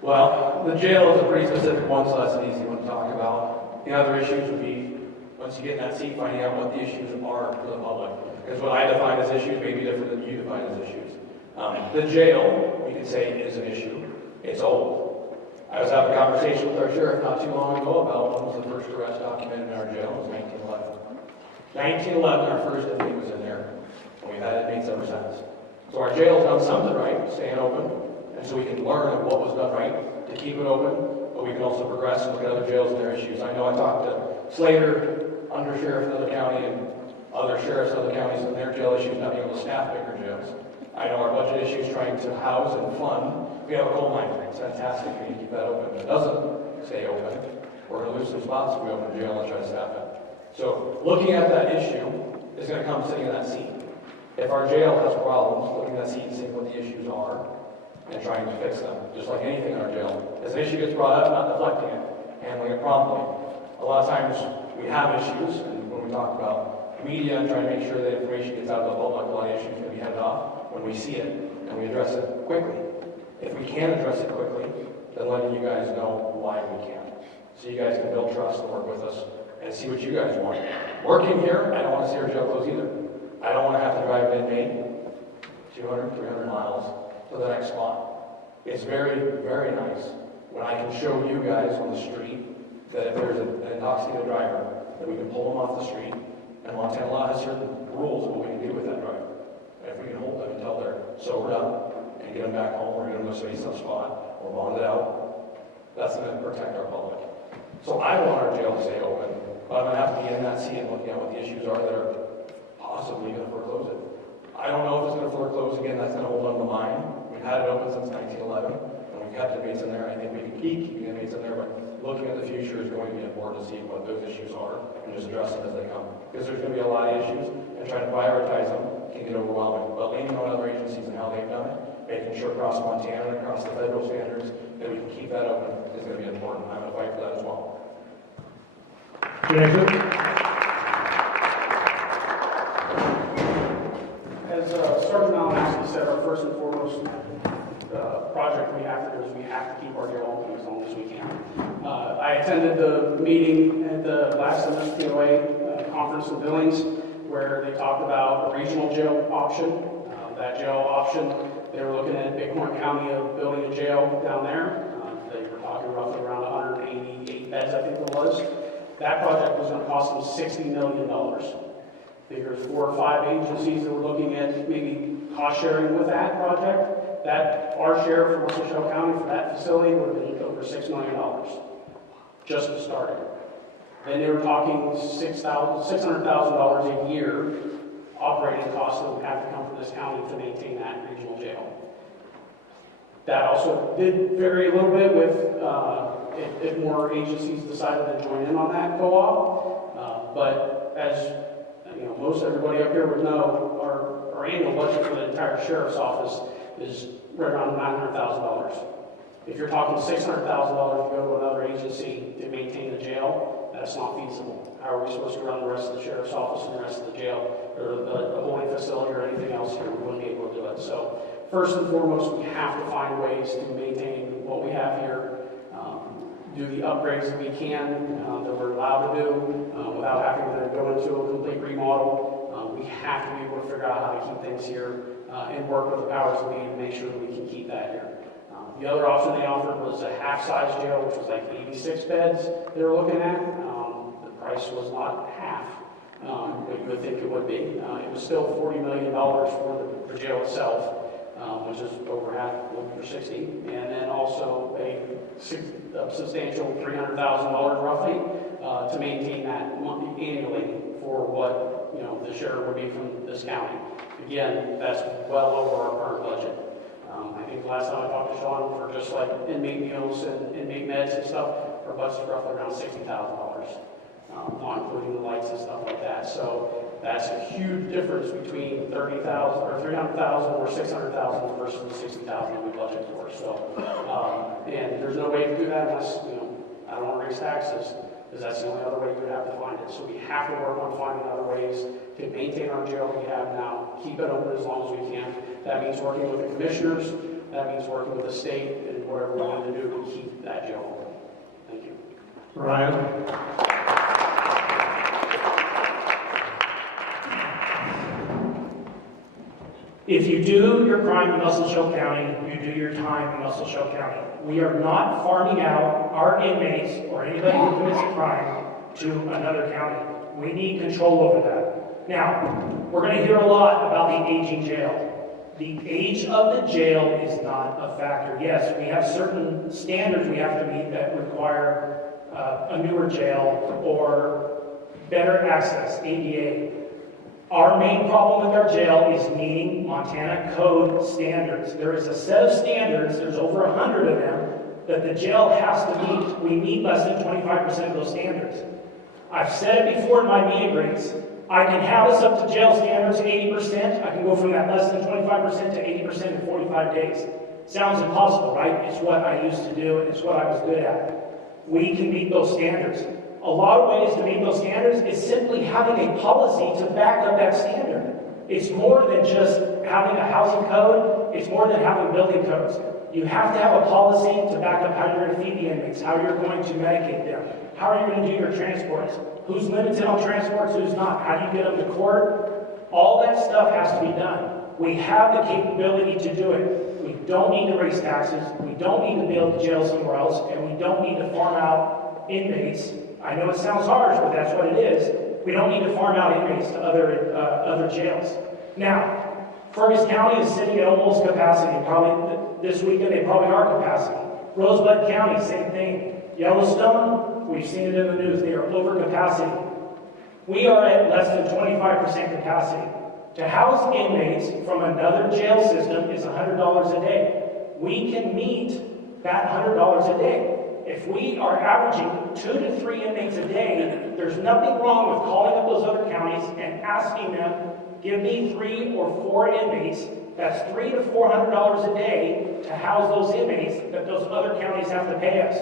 Well, the jail is a pretty specific one, so that's an easy one to talk about. The other issues would be, once you get in that seat, finding out what the issues are for the public. Because what I define as issues may be different than you define as issues. The jail, we could say, is an issue. It's old. I was having a conversation with our sheriff not too long ago about when was the first arrest documented in our jail. It was 1911. 1911, our first inmate was in there, and we've had inmates ever since. So our jail's done something right, staying open, and so we can learn what was done right to keep it open, but we can also progress and look at other jails and their issues. I know I talked to Slater, under sheriff in another county, and other sheriffs in other counties and their jail issues not being able to staff bigger jails. I know our budget issues trying to house and fund. We have a coal mine. It's fantastic. We need to keep that open. If it doesn't stay open, we're going to lose some spots if we open the jail and try to staff it. So looking at that issue is going to come sitting in that seat. If our jail has problems, looking at that seat and seeing what the issues are and trying to fix them, just like anything in our jail. As an issue gets brought up, not deflecting it, handling it promptly. A lot of times we have issues, and when we talk about media and trying to make sure that information gets out to the public, a lot of issues can be headed off when we see it and we address it quickly. If we can address it quickly, then letting you guys know why we can. So you guys can build trust and work with us and see what you guys want. Working here, I don't want to see our jail close either. I don't want to have to drive an inmate 200, 300 miles to the next spot. It's very, very nice when I can show you guys on the street that if there's an intoxicated driver, that we can pull them off the street. And Montana law has certain rules of what we can do with that driver. And if we can hold them until they're sobered up and get them back home or get them to a space-up spot or bond it out, that's going to protect our public. So I want our jail to stay open, but I'm going to have to be in that seat and looking at what the issues are that are possibly going to foreclose it. I don't know if it's going to foreclose again. That's going to hold on the line. We've had it open since 1911, and we've kept inmates in there. I think we can keep keeping inmates in there, but looking at the future is going to be important to see what those issues are and just address them as they come. Because there's going to be a lot of issues, and trying to prioritize them can get overwhelming. But leaning on other agencies and how they've done it, making sure across Montana and across the federal standards that we can keep that open is going to be important. I'm going to fight for that as well. Jason? As Sergeant Malinowski said, our first and foremost project we have to do is we have to keep our jail open as long as we can. I attended the meeting at the last MSPOA conference in Billings where they talked about a regional jail option. That jail option, they were looking at Bighorn County of building a jail down there. They were talking roughly around 188 beds, I think it was. That project was going to cost them $60 million. There's 4 or 5 agencies that were looking at maybe cost sharing with that project. That our share for Western Shell County for that facility would have been over $6 million, just to start it. Then they were talking $600,000 a year operating costs that would have to come from this county to maintain that regional jail. That also did vary a little bit with if more agencies decided to join in on that co-op. But as you know, most everybody up here would know, our annual budget for the entire sheriff's office is right around $900,000. If you're talking $600,000 to go to another agency to maintain the jail, that's not feasible. How are we supposed to run the rest of the sheriff's office and the rest of the jail, or the holding facility or anything else here? We wouldn't be able to do it. So first and foremost, we have to find ways to maintain what we have here, do the upgrades that we can, that we're allowed to do, without having to go into a complete remodel. We have to be able to figure out how to keep things here and work with the powers that be to make sure that we can keep that here. The other option they offered was a half-size jail, which was like 86 beds they were looking at. The price was not half what you would think it would be. It was still $40 million for the jail itself, which is over half, over 60, and then also a substantial $300,000 roughly to maintain that annually for what the share would be from this county. Again, that's well over our current budget. I think last time I talked to Sean, for just like inmate meals and inmate meds and stuff, our budget's roughly around $60,000, not including the lights and stuff like that. So that's a huge difference between 30,000 or 300,000 or 600,000 versus the 60,000 we budget for. So, and there's no way to do that unless I don't want to raise taxes, because that's the only other way you would have to find it. So we have to work on finding other ways to maintain our jail we have now, keep it open as long as we can. That means working with the commissioners, that means working with the state, and whatever we need to do to keep that jail open. Thank you. Ryan? If you do your crime in Muscle Shoals County, you do your time in Muscle Shoals County. We are not farming out our inmates or anybody who commits a crime to another county. We need control over that. Now, we're going to hear a lot about the aging jail. The age of the jail is not a factor. Yes, we have certain standards we have to meet that require a newer jail or better access, ADA. Our main problem with our jail is meeting Montana code standards. There is a set of standards, there's over 100 of them, that the jail has to meet. We meet less than 25% of those standards. I've said it before in my meeting rates. I can have us up to jail standards 80%. I can go from that less than 25% to 80% in 45 days. Sounds impossible, right? It's what I used to do, and it's what I was good at. We can meet those standards. A lot of ways to meet those standards is simply having a policy to back up that standard. It's more than just having a housing code. It's more than having building codes. You have to have a policy to back up how you're going to feed the inmates, how you're going to medicate them, how are you going to do your transports, who's limited on transports, who's not, how do you get them to court. All that stuff has to be done. We have the capability to do it. We don't need to raise taxes. We don't need to build a jail somewhere else, and we don't need to farm out inmates. I know it sounds harsh, but that's what it is. We don't need to farm out inmates to other jails. Now, Fergus County is sitting at almost capacity. Probably this weekend they probably are capacity. Rosebud County, same thing. Yellowstone, we've seen it in the news. They are over capacity. We are at less than 25% capacity. To house inmates from another jail system is $100 a day. We can meet that $100 a day. If we are averaging 2 to 3 inmates a day, there's nothing wrong with calling up those other counties and asking them, give me 3 or 4 inmates. That's $300 to $400 a day to house those inmates that those other counties have to pay us.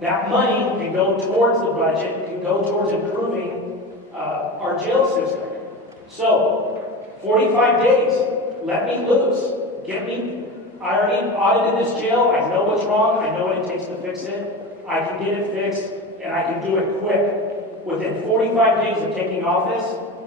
That money can go towards the budget, can go towards improving our jail system. So, 45 days, let me loose. I already audited this jail. I know what's wrong. I know what it takes to fix it. I can get it fixed, and I can do it quick. Within 45 days of taking office,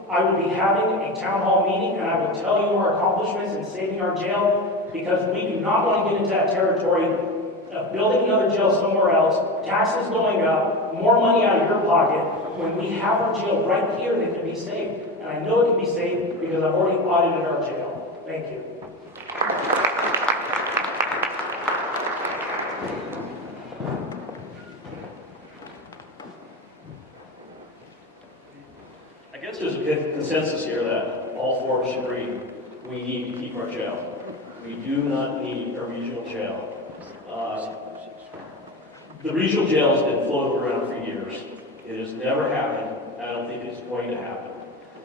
I will be having a town hall meeting, and I will tell you our accomplishments in saving our jail, because we do not want to get into that territory of building another jail somewhere else, taxes going up, more money out of your pocket, when we have our jail right here that can be saved. And I know it can be saved because I've already audited our jail. Thank you. I guess there's a consensus here that all 4 of us agree we need to keep our jail. We do not need a regional jail. The regional jail has been floated around for years. It has never happened. I don't think it's going to happen.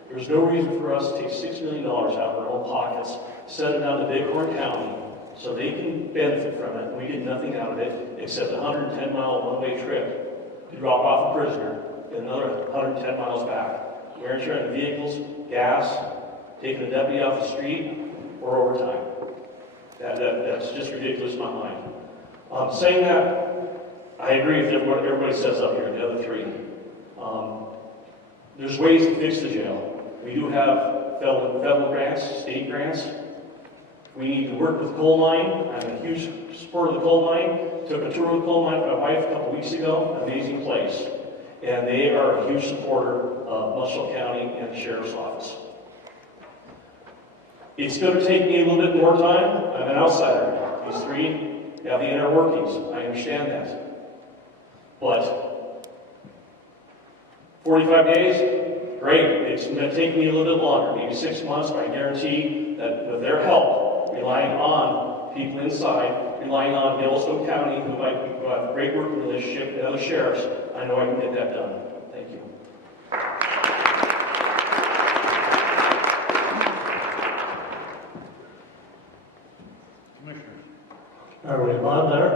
There's no reason for us to take $6 million out of our own pockets, send it down to Bighorn County so they can benefit from it, and we get nothing out of it except a 110-mile one-way trip to drop off a prisoner and another 110 miles back. Wear and tear on the vehicles, gas, taking a deputy off the street, or overtime. That's just ridiculous in my mind. Saying that, I agree with what everybody says up here, the other 3. There's ways to fix the jail. We do have federal grants, state grants. We need to work with coal mine. I'm a huge supporter of the coal mine. Took a tour of the coal mine with my wife a couple weeks ago. Amazing place. And they are a huge supporter of Muscle County and the Sheriff's Office. It's going to take me a little bit more time. I'm an outsider. These three have the inner workings. I understand that. But 45 days, great. It's going to take me a little bit longer, maybe 6 months, but I guarantee that with their help, relying on people inside, relying on Yellowstone County, who I have a great working relationship, and other sheriffs, I know I can get that done. Thank you. Commissioners. Are we on there?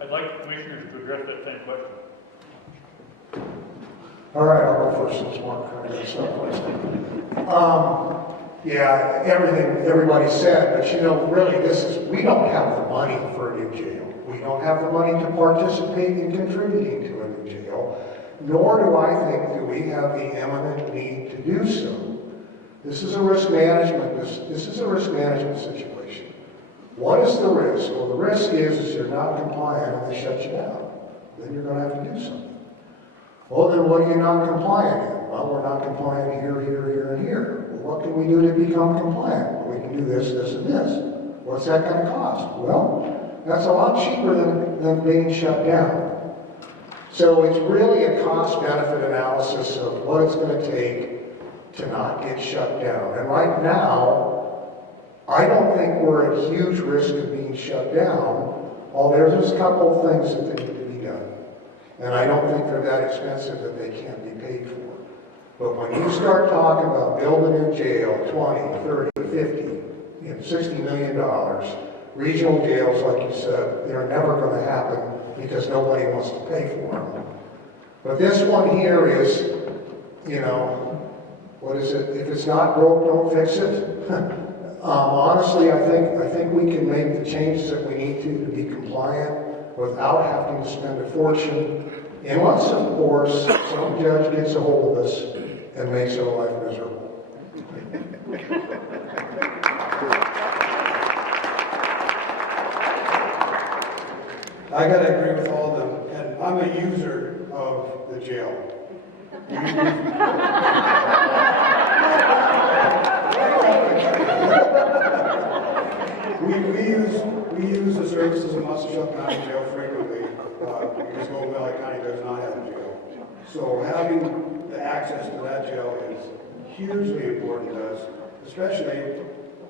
I'd like commissioners to address that same question. All right, I'll go first since Mark kind of got stuff. Yeah, everything everybody said, but you know, really, we don't have the money for a new jail. We don't have the money to participate in contributing to a new jail, nor do I think that we have the eminent need to do so. This is a risk management, this is a risk management situation. What is the risk? Well, the risk is you're not compliant and they shut you down. Then you're going to have to do something. Well, then what are you not compliant in? Well, we're not compliant here, here, here, and here. Well, what can we do to become compliant? Well, we can do this, this, and this. What's that going to cost? Well, that's a lot cheaper than being shut down. So it's really a cost-benefit analysis of what it's going to take to not get shut down. And right now, I don't think we're at huge risk of being shut down, although there's a couple of things that they need to be done. And I don't think they're that expensive that they can't be paid for. But when you start talking about building a new jail, 20, 30, 50, $60 million, regional jails, like you said, they're never going to happen because nobody wants to pay for them. But this one here is, you know, what is it? If it's not broke, don't fix it. Honestly, I think we can make the changes that we need to be compliant without having to spend a fortune, unless, of course, some judge gets a hold of us and makes our life miserable. I gotta agree with all of them, and I'm a user of the jail. We use the services of Muscle Shell County Jail frequently because Golden Valley County does not have a jail. So having the access to that jail is hugely important to us, especially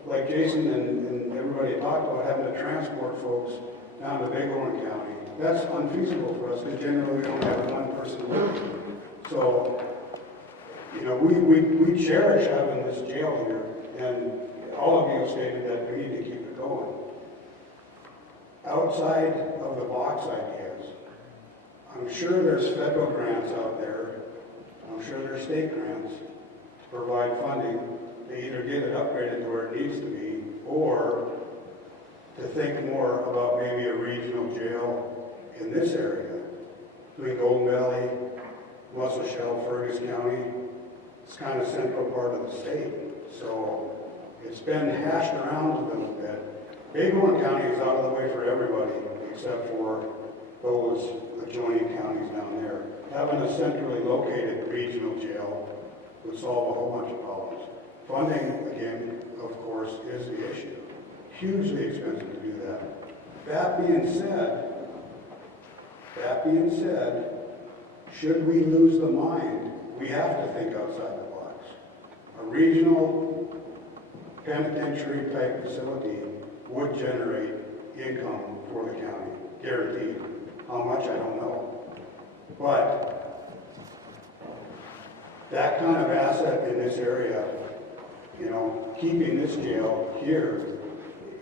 like Jason and everybody talked about having to transport folks down to Bighorn County. That's unfeasible for us because generally we don't have one person working. So, you know, we cherish having this jail here, and all of you have stated that we need to keep it going. Outside of the box ideas, I'm sure there's federal grants out there, I'm sure there's state grants to provide funding to either get it upgraded to where it needs to be, or to think more about maybe a regional jail in this area, between Golden Valley, Muscle Shell, Fergus County. It's kind of central part of the state. So it's been hashed around a little bit. Bighorn County is out of the way for everybody except for those adjoining counties down there. Having a centrally located regional jail would solve a whole bunch of problems. Funding, again, of course, is the issue. Hugely expensive to do that. That being said, should we lose the mind, we have to think outside the box. A regional penitentiary type facility would generate income for the county, guaranteed. How much, I don't know. But that kind of asset in this area, you know, keeping this jail here,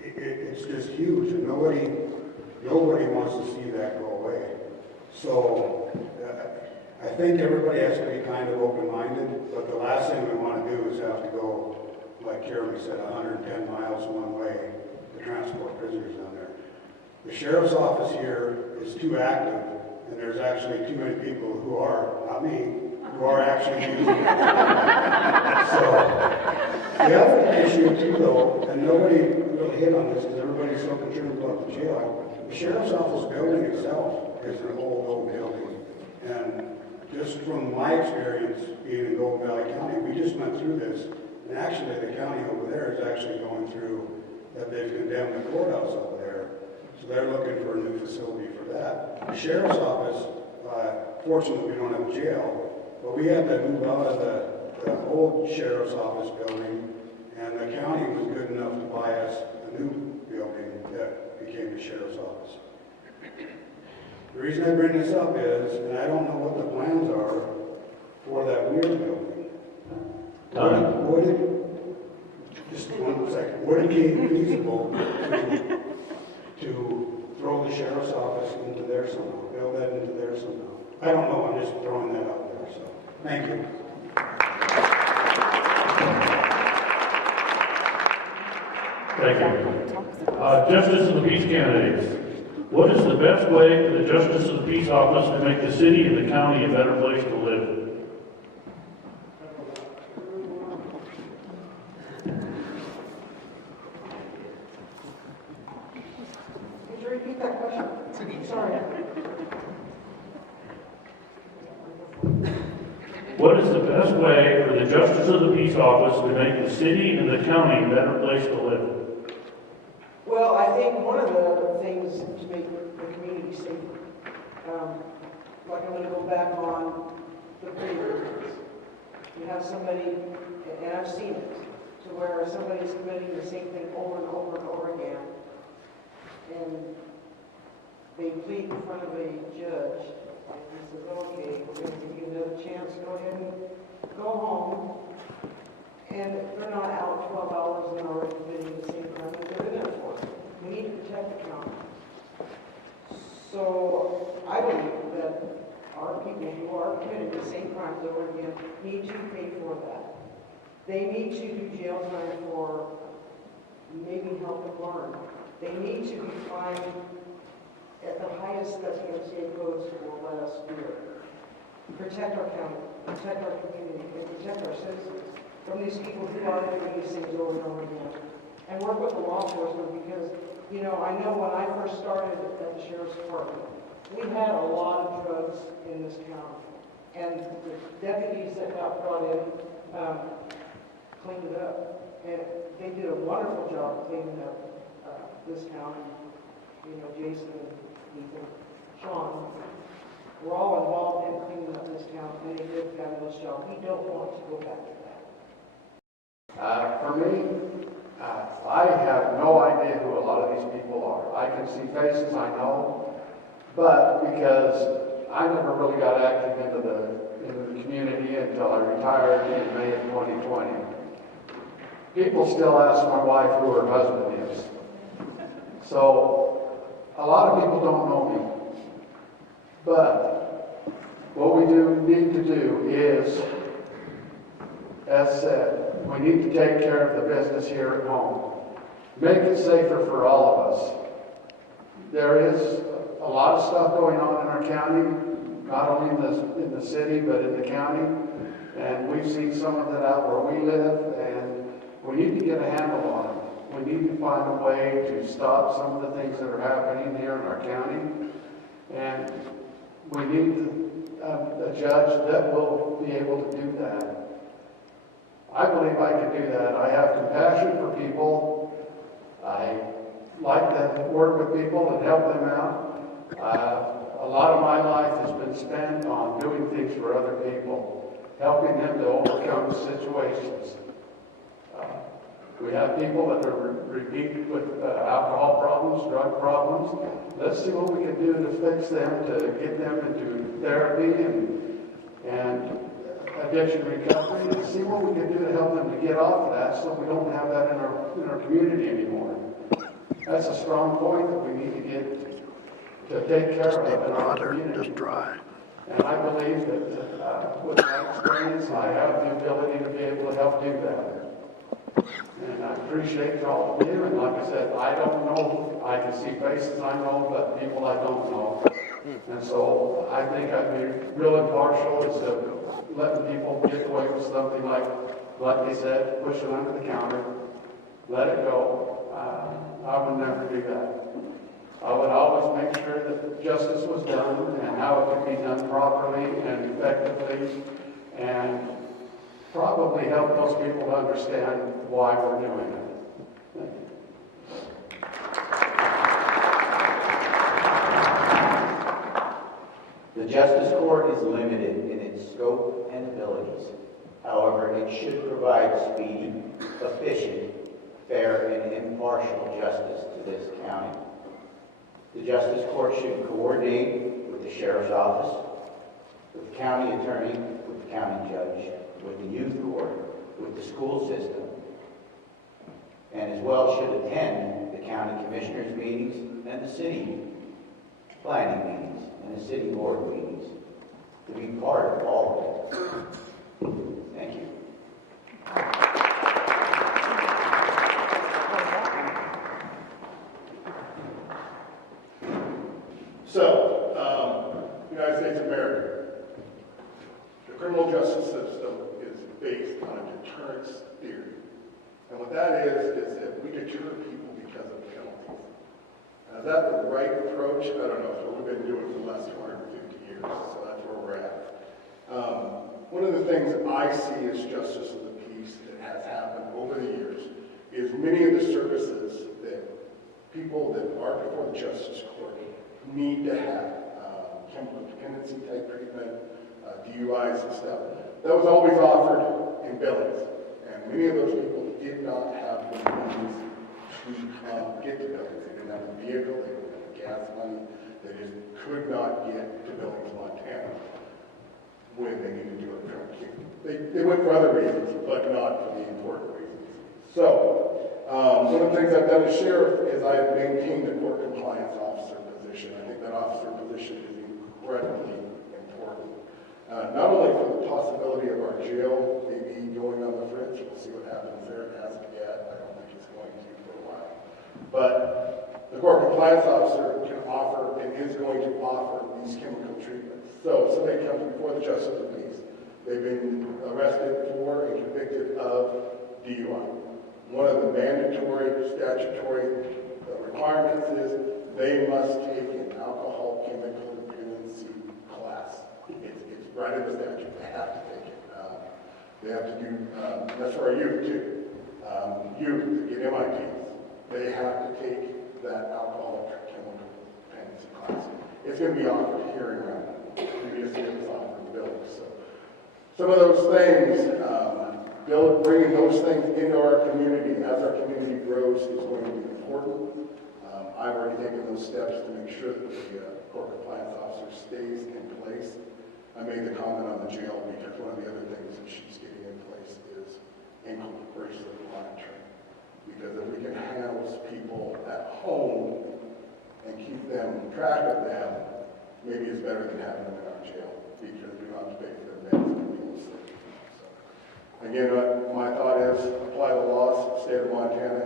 it's just huge, and nobody wants to see that go away. So I think everybody has to be kind of open-minded, but the last thing we want to do is have to go, like Jeremy said, 110 miles one way to transport prisoners down there. The sheriff's office here is too active, and there's actually too many people who are, not me, who are actually using it. So the other issue too, though, and nobody really hit on this because everybody's so concerned about the jail, the sheriff's office building itself is an old building. And just from my experience being in Golden Valley County, we just went through this And actually, the county over there is actually going through that they've condemned the courthouse over there. So they're looking for a new facility for that. The sheriff's office, fortunately, we don't have a jail, but we had to move out of the old sheriff's office building, and the county was good enough to buy us a new building that became the sheriff's office. The reason I bring this up is, and I don't know what the plans are for that weird building. Just 1 second. Would it be feasible to throw the sheriff's office into there somehow, build that into there somehow? I don't know, I'm just throwing that out there, so, thank you. Thank you. Justice of the Peace candidates. What is the best way for the Justice of the Peace Office to make the city and the county a better place to live? Could you repeat that question? Sorry. What is the best way for the Justice of the Peace Office to make the city and the county a better place to live? Well, I think one of the things to make the community safer, like I'm going to go back on the pre-orders. You have somebody, and I've seen it, to where somebody's committing the same thing over and over and over again, and they plead in front of a judge, and he says, okay, we're going to give you another chance, go ahead and go home, and they're not out 12 hours and already committing the same crime that they're in there for. We need to protect the county. So I believe that our people who are committing the same crimes over again need to pay for that. They need to do jail time for maybe help them learn. They need to be fined at the highest that the MCA codes will let us do it. Protect our county, protect our community, and protect our citizens from these people who are doing these things over and over again. And work with the law enforcement because, you know, I know when I first started at the Sheriff's Department, we had a lot of drugs in this county. And the deputies that got brought in cleaned it up. And they did a wonderful job cleaning up this county. You know, Jason and Ethan, Sean, we're all involved in cleaning up this county, and they did a fabulous job. We don't want to go back to that. For me, I have no idea who a lot of these people are. I can see faces I know, but because I never really got active into the community until I retired in May of 2020. People still ask my wife who her husband is. So a lot of people don't know me. But what we need to do is, as said, we need to take care of the business here at home. Make it safer for all of us. There is a lot of stuff going on in our county, not only in the city, but in the county. And we've seen some of that out where we live, and we need to get a handle on it. We need to find a way to stop some of the things that are happening here in our county. And we need a judge that will be able to do that. I believe I can do that. I have compassion for people. I like to work with people and help them out. A lot of my life has been spent on doing things for other people, helping them to overcome situations. We have people that are repeat with alcohol problems, drug problems. Let's see what we can do to fix them, to get them into therapy and addiction recovery, and see what we can do to help them to get off of that so we don't have that in our community anymore. That's a strong point that we need to get to take care of in our community. Just dry. And I believe that with my experience, I have the ability to be able to help do that. And I appreciate all of you, and like I said, I don't know, I can see faces I know, but people I don't know. And so I think I'd be real impartial as to letting people get away with something like they said, push it under the counter, let it go. I would never do that. I would always make sure that justice was done and how it could be done properly and effectively and properly. probably help those people to understand why we're doing it. The Justice Court is limited in its scope and abilities. However, it should provide speedy, efficient, fair, and impartial justice to this county. The Justice Court should coordinate with the Sheriff's Office, with the County Attorney, with the County Judge, with the Youth Court, with the school system, and as well should attend the County Commissioners meetings and the City Planning meetings and the City Board meetings to be part of all of it. Thank you. So, United States of America, the criminal justice system is based on a deterrence theory. And what that is that we deter people because of penalties. Now, is that the right approach? I don't know. It's what we've been doing for the last 250 years, so that's where we're at. One of the things that I see as justice of the peace that has happened over the years is many of the services that people that are before the Justice Court need to have, chemical dependency type treatment, DUIs and stuff. That was always offered in Billings, and many of those people did not have the means to get to Billings. They didn't have a vehicle, they didn't have gas money, they just could not get to Billings, Montana when they needed to go to drug treatment. They went for other reasons, but not for the important reasons. So, one of the things I've done as sheriff is I have maintained a court compliance officer position. I think that officer position is incredibly important. Not only for the possibility of our jail maybe going on the fringe, we'll see what happens there. It hasn't yet. I don't think it's going to for a while. But the court compliance officer can offer and is going to offer these chemical treatments. So somebody comes before the Justice of the Peace. They've been arrested for and convicted of DUI. One of the mandatory statutory requirements is they must take an alcohol chemical dependency class. It's right in the statute. They have to take it. They have to do, that's for our youth too. Youth, to get MITs, they have to take that alcohol chemical dependency class. It's going to be offered here in Roundup. Previously it was offered in Billings. So some of those things, bringing those things into our community as our community grows is going to be important. I've already taken those steps to make sure that the court compliance officer stays in place. I made the comment on the jail because one of the other things that she's getting in place is ankle bracelet monitoring. Because if we can house people at home and keep them track of them, maybe it's better than having them in our jail because we don't have to pay for their meds and people sleep. So, again, my thought is apply the laws of the state of Montana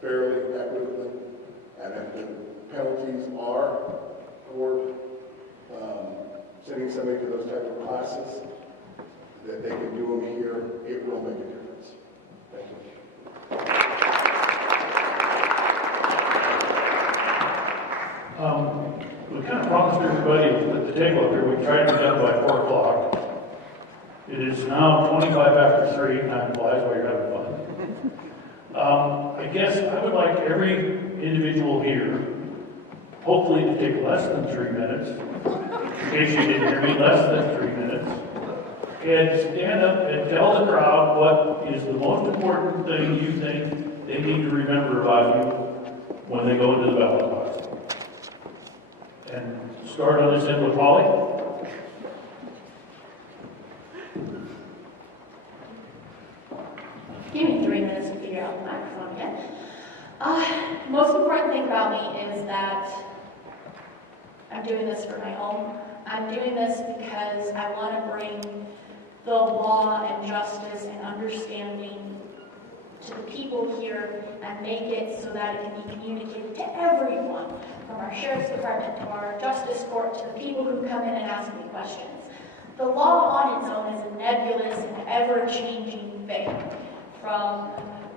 fairly, equitably, and if the penalties are for sending somebody to those type of classes, that they can do them here, it will make a difference. Thank you. We kind of promised everybody at the table up here we'd try to be done by 4 o'clock. It is now 25 after 3, time flies while you're having fun. I guess I would like every individual here, hopefully to take less than 3 minutes, in case you didn't hear me, less than 3 minutes, and stand up and tell the crowd what is the most important thing you think they need to remember about you when they go into the ballot box. And start on this end with Holly. Give me 3 minutes to figure out the microphone again. Most important thing about me is that I'm doing this for my home. I'm doing this because I want to bring the law and justice and understanding to the people here and make it so that it can be communicated to everyone, from our sheriff's department to our justice court to the people who come in and ask me questions. The law on its own is a nebulous and ever-changing thing, from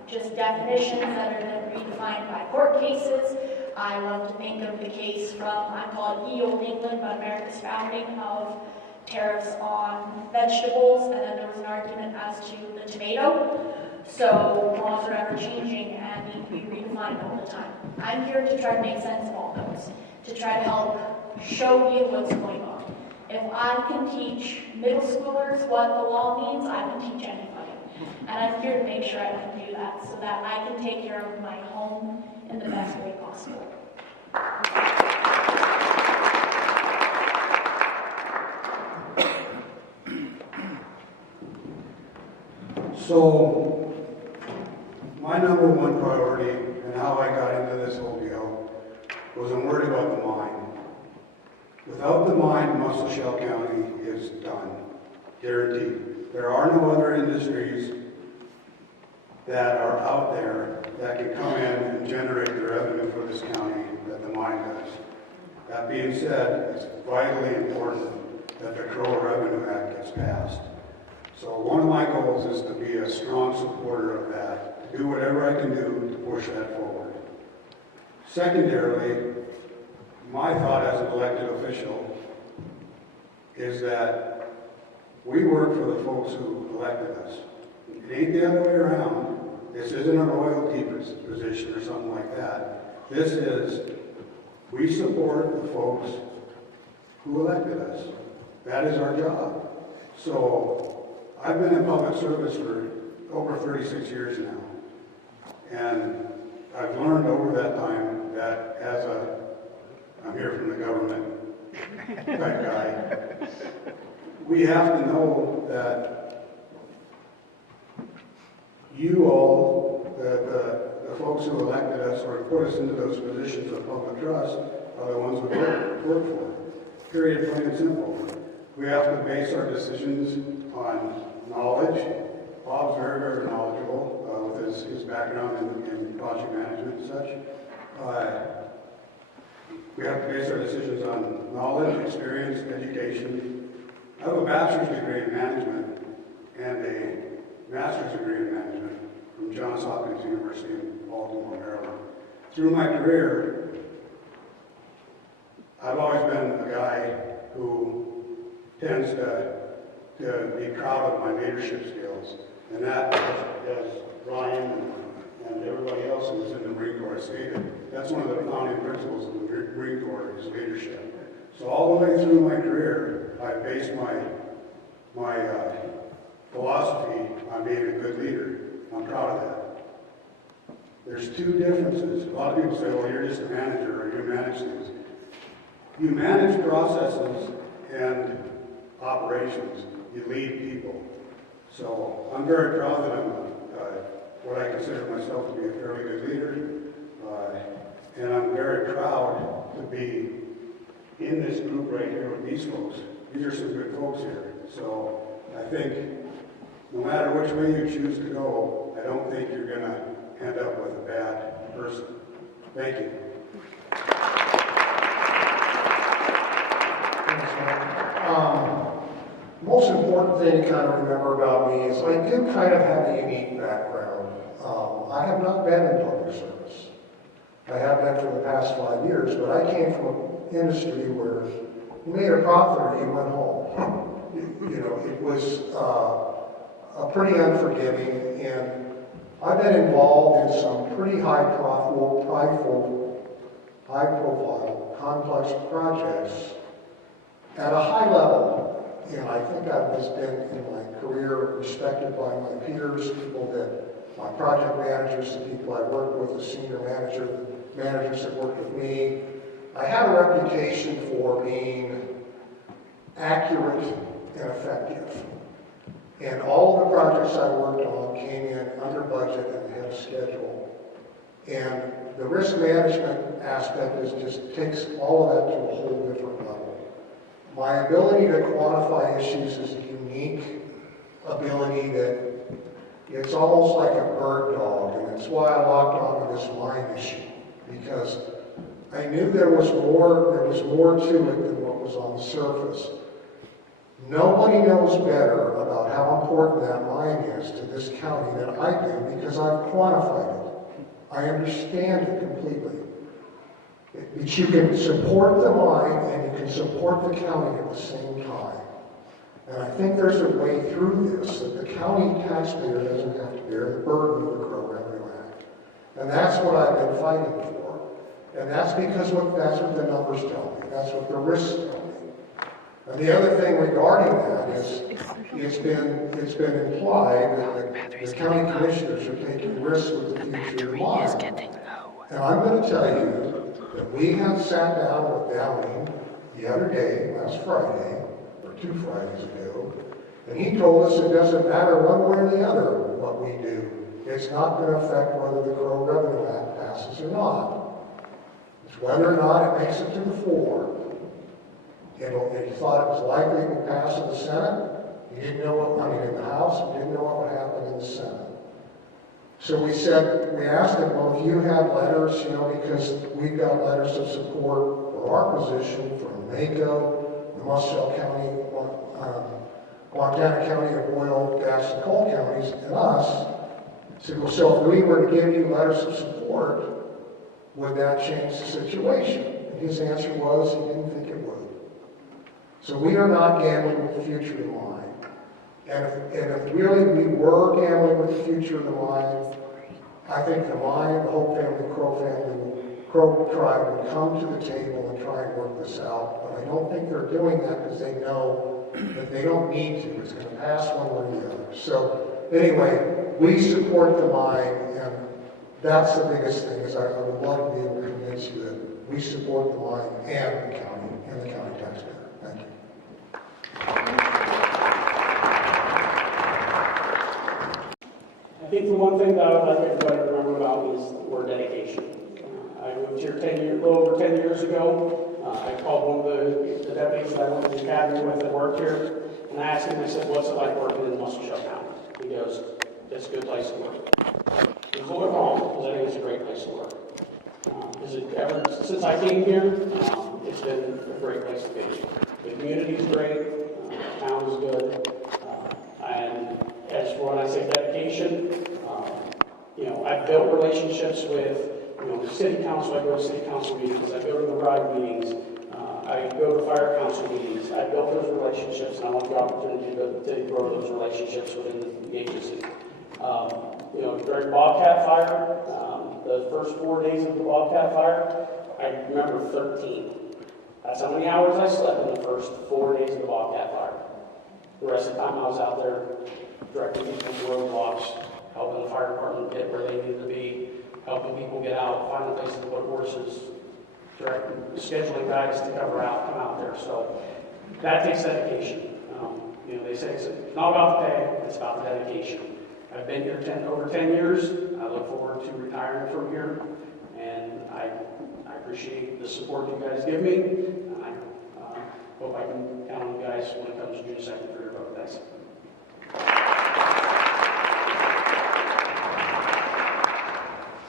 just definitions that are then redefined by court cases. I love to think of the case from, I call it ye olde England, but America's founding, of tariffs on vegetables, and then there was an argument as to the potato. So laws are ever changing and need to be redefined all the time. I'm here to try to make sense of all those, to try to help show you what's going on. If I can teach middle schoolers what the law means, I can teach anybody. And I'm here to make sure I can do that so that I can take care of my home in the best way possible. So, my number one priority and how I got into this whole deal was I'm worried about the mine. Without the mine, Muscle Shell County is done, guaranteed. There are no other industries that are out there that can come in and generate the revenue for this county that the mine does. That being said, it's vitally important that the Crow Revenue Act gets passed. So one of my goals is to be a strong supporter of that, to do whatever I can do to push that forward. Secondarily, my thought as an elected official is that we work for the folks who elected us. It ain't the other way around. This isn't a royalty position or something like that. This is, we support the folks who elected us. That is our job. So I've been in public service for over 36 years now. And I've learned over that time that as I'm here from the government type guy, we have to know that you all, the folks who elected us or put us into those positions of public trust are the ones we work for. Period, plain and simple. We have to base our decisions on knowledge. Bob's very, very knowledgeable with his background in project management and such. We have to base our decisions on knowledge, experience, education. I have a bachelor's degree in management and a master's degree in management from Johns Hopkins University in Baltimore, Maryland. Through my career, I've always been a guy who tends to be proud of my leadership skills. And that, as Ryan and everybody else who was in the Marine Corps stated, that's one of the founding principles of the Marine Corps is leadership. So all the way through my career, I based my philosophy on being a good leader. I'm proud of that. There's two differences. A lot of people say, well, you're just a manager or you manage things. You manage processes and operations. You lead people. So I'm very proud that I'm what I consider myself to be a fairly good leader. And I'm very proud to be in this group right here with these folks. These are some good folks here. So I think no matter which way you choose to go, I don't think you're going to end up with a bad person. Thank you. Thanks, Mike. Most important thing to kind of remember about me is I do kind of have a unique background. I have not been in public service. I have been for the past 5 years, but I came from an industry where you made a profit or you went home. You know, it was pretty unforgiving, and I've been involved in some pretty high profile, complex projects at a high level. And I think I've just been in my career respected by my peers, people that, my project managers, the people I work with, the senior manager, the managers that work with me. I have a reputation for being accurate and effective. And all of the projects I worked on came in under budget and ahead of schedule. And the risk management aspect just takes all of that to a whole different level. My ability to quantify issues is a unique ability that it's almost like a bird dog, and that's why I locked onto this mine issue, because I knew there was more to it than what was on the surface. Nobody knows better about how important that mine is to this county than I do, because I've quantified it. I understand it completely. But you can support the mine and you can support the county at the same time. And I think there's a way through this that the county taxpayer doesn't have to bear the burden of the Crow Revenue Act. And that's what I've been fighting for. And that's because that's what the numbers tell me. That's what the risks tell me. And the other thing regarding that is it's been implied that the county commissioners are taking risks with the future in mind. And I'm going to tell you that we have sat down with Downing the other day, last Friday, or 2 Fridays ago, and he told us it doesn't matter one way or the other what we do. It's not going to affect whether the Crow Revenue Act passes or not. It's whether or not it makes it to the floor. And he thought it was likely it would pass in the Senate. He didn't know in the House, he didn't know what would happen in the Senate. So we asked him, well, if you had letters, because we've got letters of support for our position from Mako, the Muscle County, Montana County of Oil, Gas, and Coal counties, and us. I said, well, so if we were to give you letters of support, would that change the situation? And his answer was he didn't think it would. So we are not gambling with the future in mind. And if really we were gambling with the future in mind, I think the Hope family, Crow tribe would come to the table and try and work this out. But I don't think they're doing that because they know that they don't need to. It's going to pass one way or the other. So anyway, we support the mine, and that's the biggest thing. Is I would like to be able to convince you that we support the mine and the county taxpayer. Thank you. I think the one thing that I would like everybody to remember about is the word dedication. I moved here a little over 10 years ago. I called one of the deputies that I went to the academy with that worked here, and I asked him, I said, what's it like working in Muscle County? He goes, it's a good place to work. It was a little wrong, because I think it's a great place to work. Ever since I came here, it's been a great place to be. The community is great, the town is good, and as for when I say dedication, I've built relationships with, the city council. I go to city council meetings, I go to the RIDE meetings, I go to fire council meetings. I built those relationships, and I want the opportunity to grow those relationships within the agency. During Bobcat Fire, the first 4 days of the Bobcat Fire, I remember 13. That's how many hours I slept in the first 4 days of the Bobcat Fire. The rest of the time I was out there directing people to roadblocks, helping the fire department get where they needed to be, helping people get out, finding places to put horses, scheduling guys to come out there. So that takes dedication. They say it's not about the pay, it's about the dedication. I've been here over 10 years. I look forward to retiring from here, and I appreciate the support you guys give me. And I hope I can count on you guys when it comes to June 2nd for your vote. Thanks.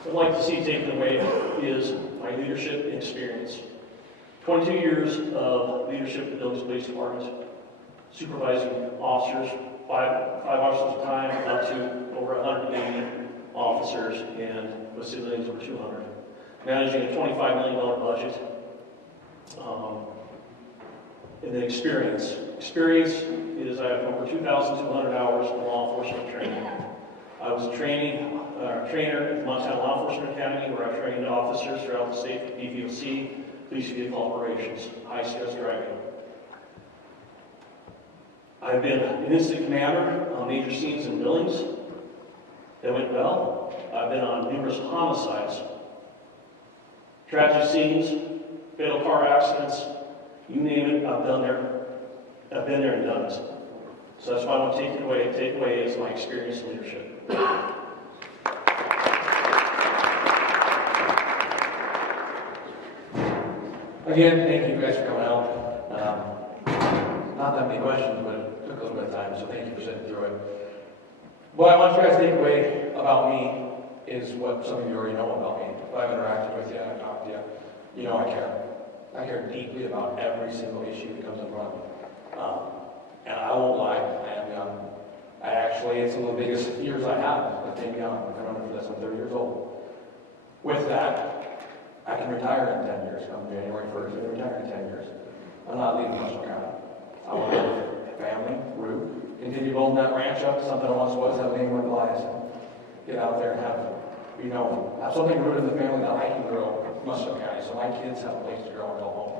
What I'd like to see taken away is my leadership and experience. 22 years of leadership in the Billings Police Department, supervising officers, five officers at a time, up to over 180 officers, and with civilians over 200. Managing a $25 million budget. And then experience. Experience is I have over 2,200 hours of law enforcement training. I was a trainer at the Montana Law Enforcement Academy, where I trained officers throughout the state, PVOC, police vehicle operations, high-stress driving. I've been an incident commander on major scenes in Billings that went well. I've been on numerous homicides, tragic scenes, fatal car accidents, you name it, I've done there. I've been there and done it. So that's why I want to take away is my experience in leadership. Again, thank you guys for coming out. Not that many questions, but it took a little bit of time, so thank you for sitting through it. What I want you guys to take away about me is what some of you already know about me. If I've interacted with you, I've talked to you, you know I care. I care deeply about every single issue that comes in front of me. And I won't lie, I am young. It's some of the biggest years I have, but maybe I'm running for this, I'm 30 years old. With that, I can retire in 10 years, come January 1st, I can retire in 10 years. I'm not leaving Muscle County. I want to live family, root, continue building that ranch up to something it once was, have a name like Elias. Get out there and have something rooted in the family that I can grow in Muscle County, so my kids have a place to grow and go home.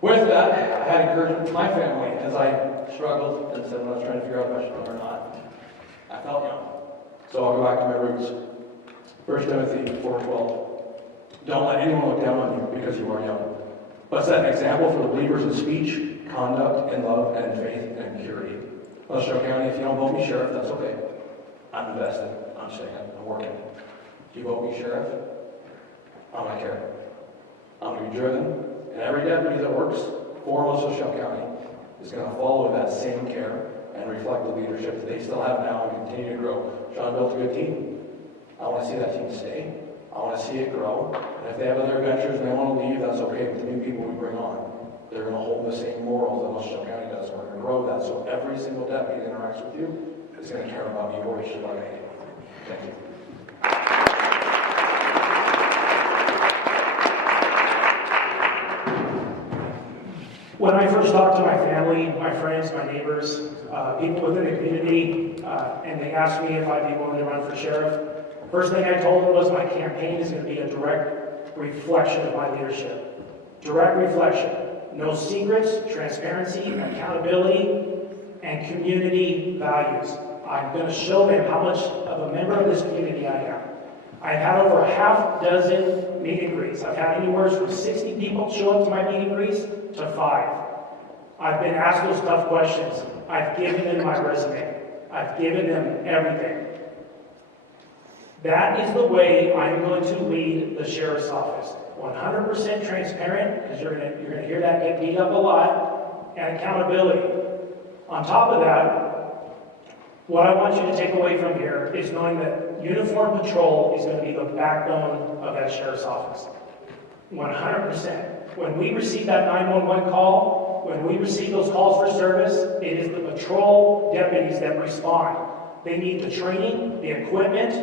With that, I had encouragement from my family as I struggled and said when I was trying to figure out if I should go or not. I felt young. So I'll go back to my roots. 1 Timothy 4:12. Don't let anyone look down on you because you are young, but set an example for the believers in speech, conduct, in love, and in faith, and in purity. Muscle County, if you don't vote me sheriff, that's okay. I'm invested. I'm staying. I'm working. If you vote me sheriff, I'm going to care. I'm going to be driven, and every deputy that works for Muscle County is going to follow that same care and reflect the leadership that they still have now and continue to grow. Sean built a good team. I want to see that team stay. I want to see it grow. And if they have other adventures and they want to leave, that's okay with the new people we bring on. They're going to hold the same morals that Muscle County does. We're going to grow that so every single deputy that interacts with you is going to care about you or should like I do. Thank you. When I first talked to my family, my friends, my neighbors, people within the community, and they asked me if I'd be willing to run for sheriff, first thing I told them was my campaign is going to be a direct reflection of my leadership. Direct reflection. No secrets, transparency, accountability, and community values. I'm going to show them how much of a member of this community I am. I've had over a half dozen meet and greets. I've had anywhere from 60 people show up to my meet and greets to 5. I've been asked those tough questions. I've given them my resume. I've given them everything. That is the way I'm going to lead the sheriff's office. 100% transparent, because you're going to hear that get beat up a lot, and accountability. On top of that, what I want you to take away from here is knowing that uniform patrol is going to be the backbone of that sheriff's office. 100%. When we receive that 911 call, when we receive those calls for service, it is the patrol deputies that respond. They need the training, the equipment,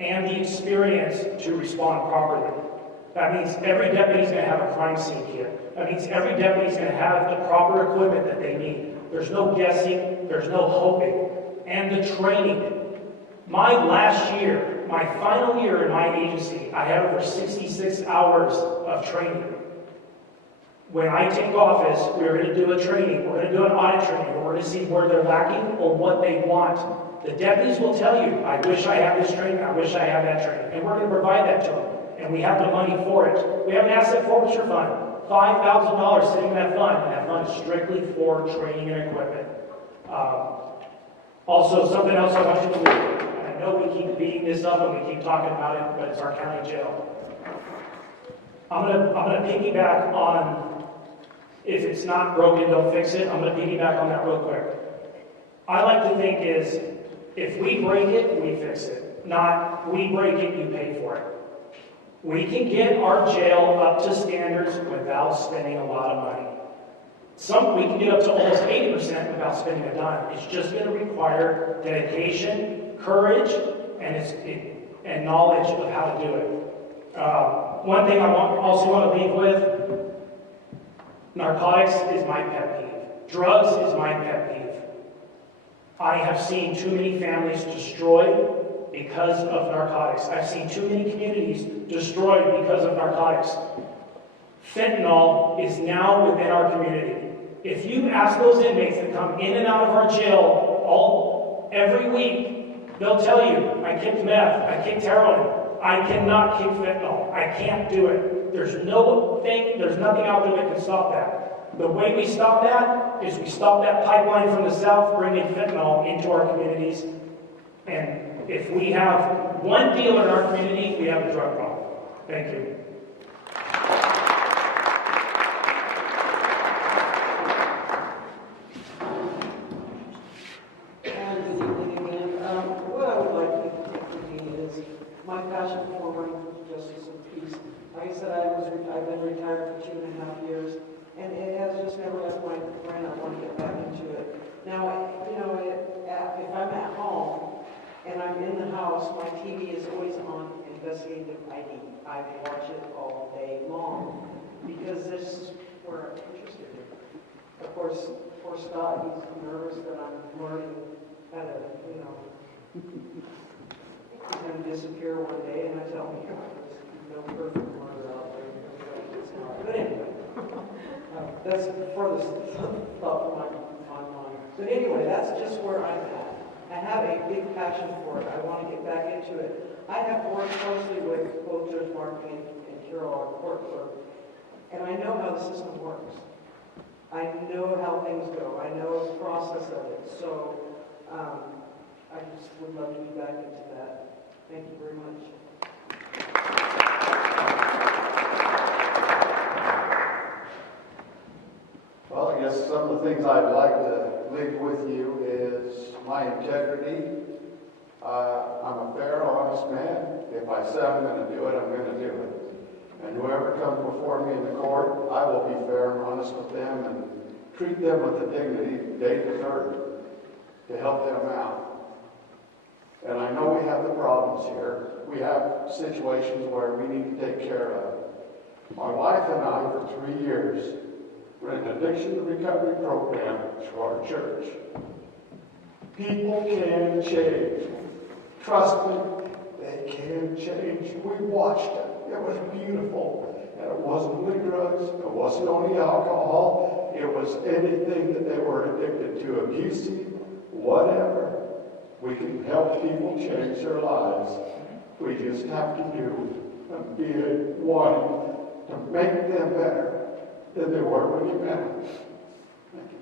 and the experience to respond properly. That means every deputy is going to have a crime scene kit. That means every deputy is going to have the proper equipment that they need. There's no guessing, there's no hoping. And the training. My last year, my final year in my agency, I had over 66 hours of training. When I take office, we're going to do a training. We're going to do an audit training. We're going to see where they're lacking or what they want. The deputies will tell you, I wish I had this training, I wish I had that training. And we're going to provide that to them. And we have the money for it. We have an asset forfeiture fund, $5,000 sitting in that fund, and that fund is strictly for training and equipment. Also, something else I want you to know, and I know we keep beating this up and we keep talking about it, but it's our county jail. I'm gonna piggyback on, if it's not broken, don't fix it. I'm gonna piggyback on that real quick. I like to think is, if we break it, we fix it. Not, we break it, you pay for it. We can get our jail up to standards without spending a lot of money. We can get up to almost 80% without spending a dime. It's just going to require dedication, courage, and knowledge of how to do it. One thing I also want to leave with, narcotics is my pet peeve. Drugs is my pet peeve. I have seen too many families destroyed because of narcotics. I've seen too many communities destroyed because of narcotics. Fentanyl is now within our community. If you ask those inmates that come in and out of our jail every week, they'll tell you, I kicked meth, I kicked heroin, I cannot kick fentanyl, I can't do it. There's nothing out there that can stop that. The way we stop that is we stop that pipeline from the south bringing fentanyl into our communities. And if we have one dealer in our community, we have a drug problem. Thank you. My passion for running for justice and peace. Like I said, I've been retired for 2.5 years, and it has just never left my brain. I want to get back into it. Now, if I'm at home and I'm in the house, my TV is always on investigative ID. I watch it all day long because this is where I'm interested in. Of course, poor Scott, he's nervous that I'm learning how to, he's going to disappear one day, and I tell him, there's no perfect murder out there. It's not. But anyway, that's further thought from my mind. But anyway, that's just where I'm at. I have a big passion for it. I want to get back into it. I have worked closely with both Judge Markey and Carol, our court clerk, and I know how the system works. I know how things go. I know the process of it. So I just would love to be back into that. Thank you very much. Well, I guess some of the things I'd like to leave with you is my integrity. I'm a fair, honest man. If I say I'm going to do it, I'm going to do it. And whoever comes before me in the court, I will be fair and honest with them and treat them with the dignity they deserve to help them out. And I know we have the problems here. We have situations where we need to take care of. My wife and I, for 3 years, ran an addiction recovery program through our church. People can change. Trust me, they can change. We watched it. It was beautiful. And it wasn't only drugs. It wasn't only alcohol. It was anything that they were addicted to, abusive, whatever. We can help people change their lives. We just have to do and be wanting to make them better than they were when you met them. Thank you.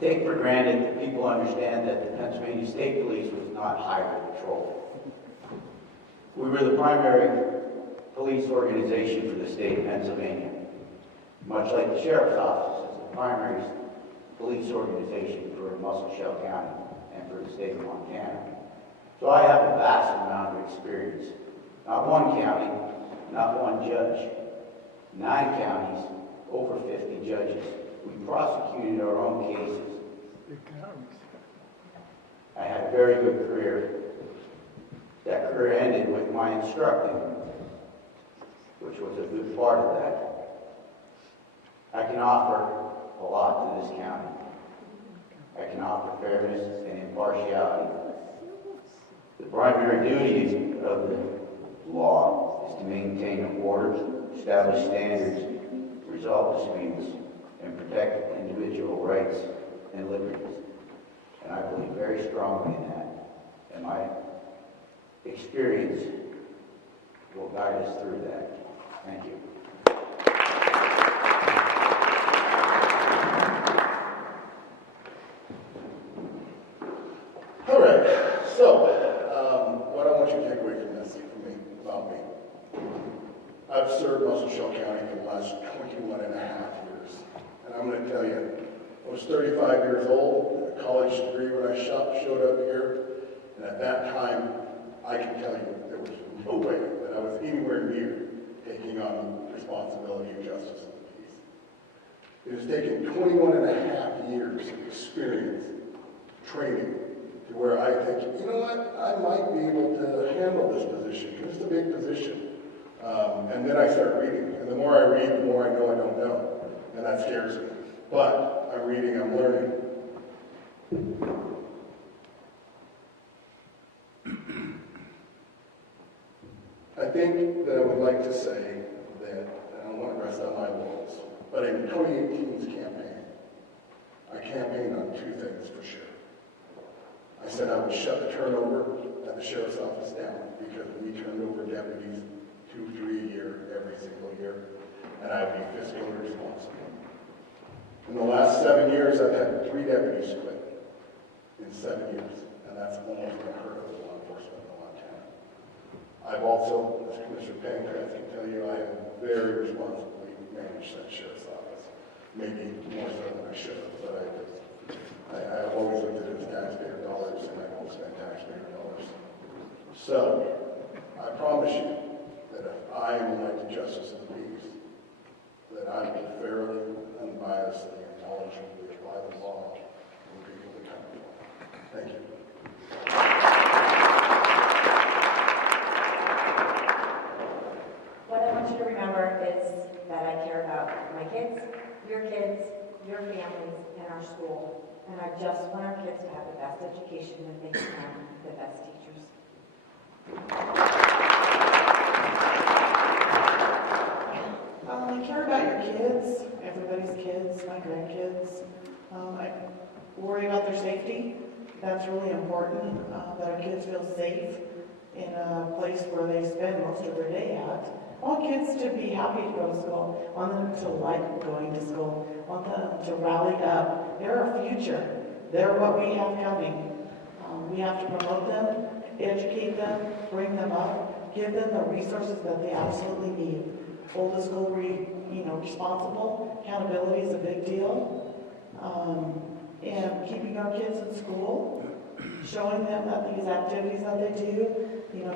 Take for granted that people understand that the Pennsylvania State Police was not highway patrol. We were the primary police organization for the state of Pennsylvania, much like the Sheriff's Office is the primary police organization for Muscle Shell County and for the state of Montana. So I have a vast amount of experience. Not one county, not one judge. 9 counties, over 50 judges. We prosecuted our own cases. I had a very good career. That career ended with my instructing, which was a good part of that. I can offer a lot to this county. I can offer fairness and impartiality. The primary duty of the law is to maintain order, establish standards, resolve disputes, and protect individual rights and liberties. And I believe very strongly in that. And my experience will guide us through that. Thank you. All right, so what I want you to take away from this, from me, about me. I've served Muscle Shell County for the last 21 and a half years. And I'm going to tell you, I was 35 years old, a college degree when I showed up here. And at that time, I can tell you there was no way that I was anywhere near taking on the responsibility of justice of the peace. It has taken 21 and a half years of experience, training, to where I think, you know what, I might be able to handle this position, because it's a big position. And then I start reading, and the more I read, the more I know I don't know, and that scares me. But I'm reading, I'm learning. I think that I would like to say that I don't want to rest on my laurels, but in 2018's campaign, I campaigned on 2 things for sure. I said I would shut the turnover at the sheriff's office down because we turned over deputies 2-3 a year, every single year, and I would be fiscally responsible. In the last 7 years, I've had 3 deputies quit in 7 years, and that's almost unheard of in law enforcement in Montana. I've also, as Commissioner Pancratz can tell you, I have very responsibly managed that sheriff's office. Maybe more so than I should have, but I've always looked at it as taxpayer dollars, and I don't spend taxpayer dollars. So, I promise you that if I am elected justice of the peace, that I will fairly, unbiasedly, and knowledgeably apply the law to the people that come before me. Thank you. What I want their families, and our school. And I just want our kids to have the best education that they can, the best teachers. I care about your kids, everybody's kids, my grandkids. I worry about their safety. That's really important, that our kids feel safe in a place where they spend most of their day at. I want kids to be happy to go to school. I want them to like going to school. I want them to rally up. They're our future. They're what we have coming. We have to promote them, educate them, bring them up, give them the resources that they absolutely need. Hold the school responsible. Accountability is a big deal. And keeping our kids in school, showing them that these activities that they do,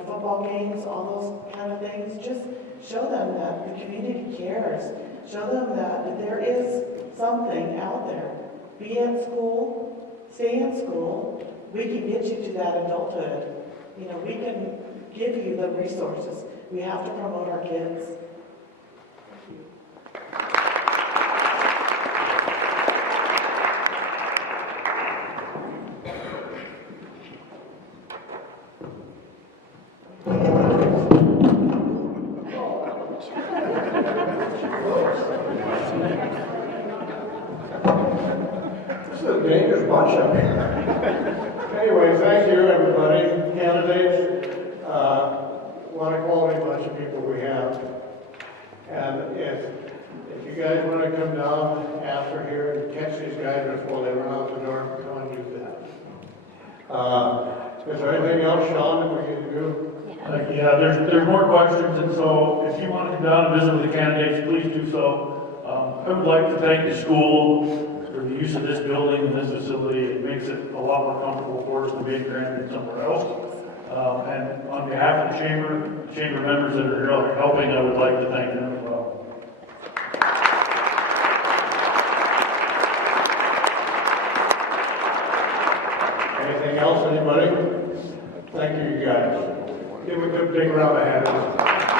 football games, all those kind of things, just show them that the community cares. Show them that there is something out there. Be at school, stay in school. We can get you to that adulthood. We can give you the resources. We have to promote our kids. This is a dangerous bunch up here. Anyway, thank you, everybody. Candidates, what a quality bunch of people we have. And if you guys want to come down after here and catch these guys before they run out the door, come and do that. Is there anything else, Sean, that we can do? Yeah, there's more questions, and so if you want to come down and visit with the candidates, please do so. I would like to thank the school for the use of this building and this facility. It makes it a lot more comfortable for us to be in Granby than somewhere else. And on behalf of the chamber members that are here helping, I would like to thank them as well. Anything else, anybody? Thank you, you guys. Give them a good big round of hands.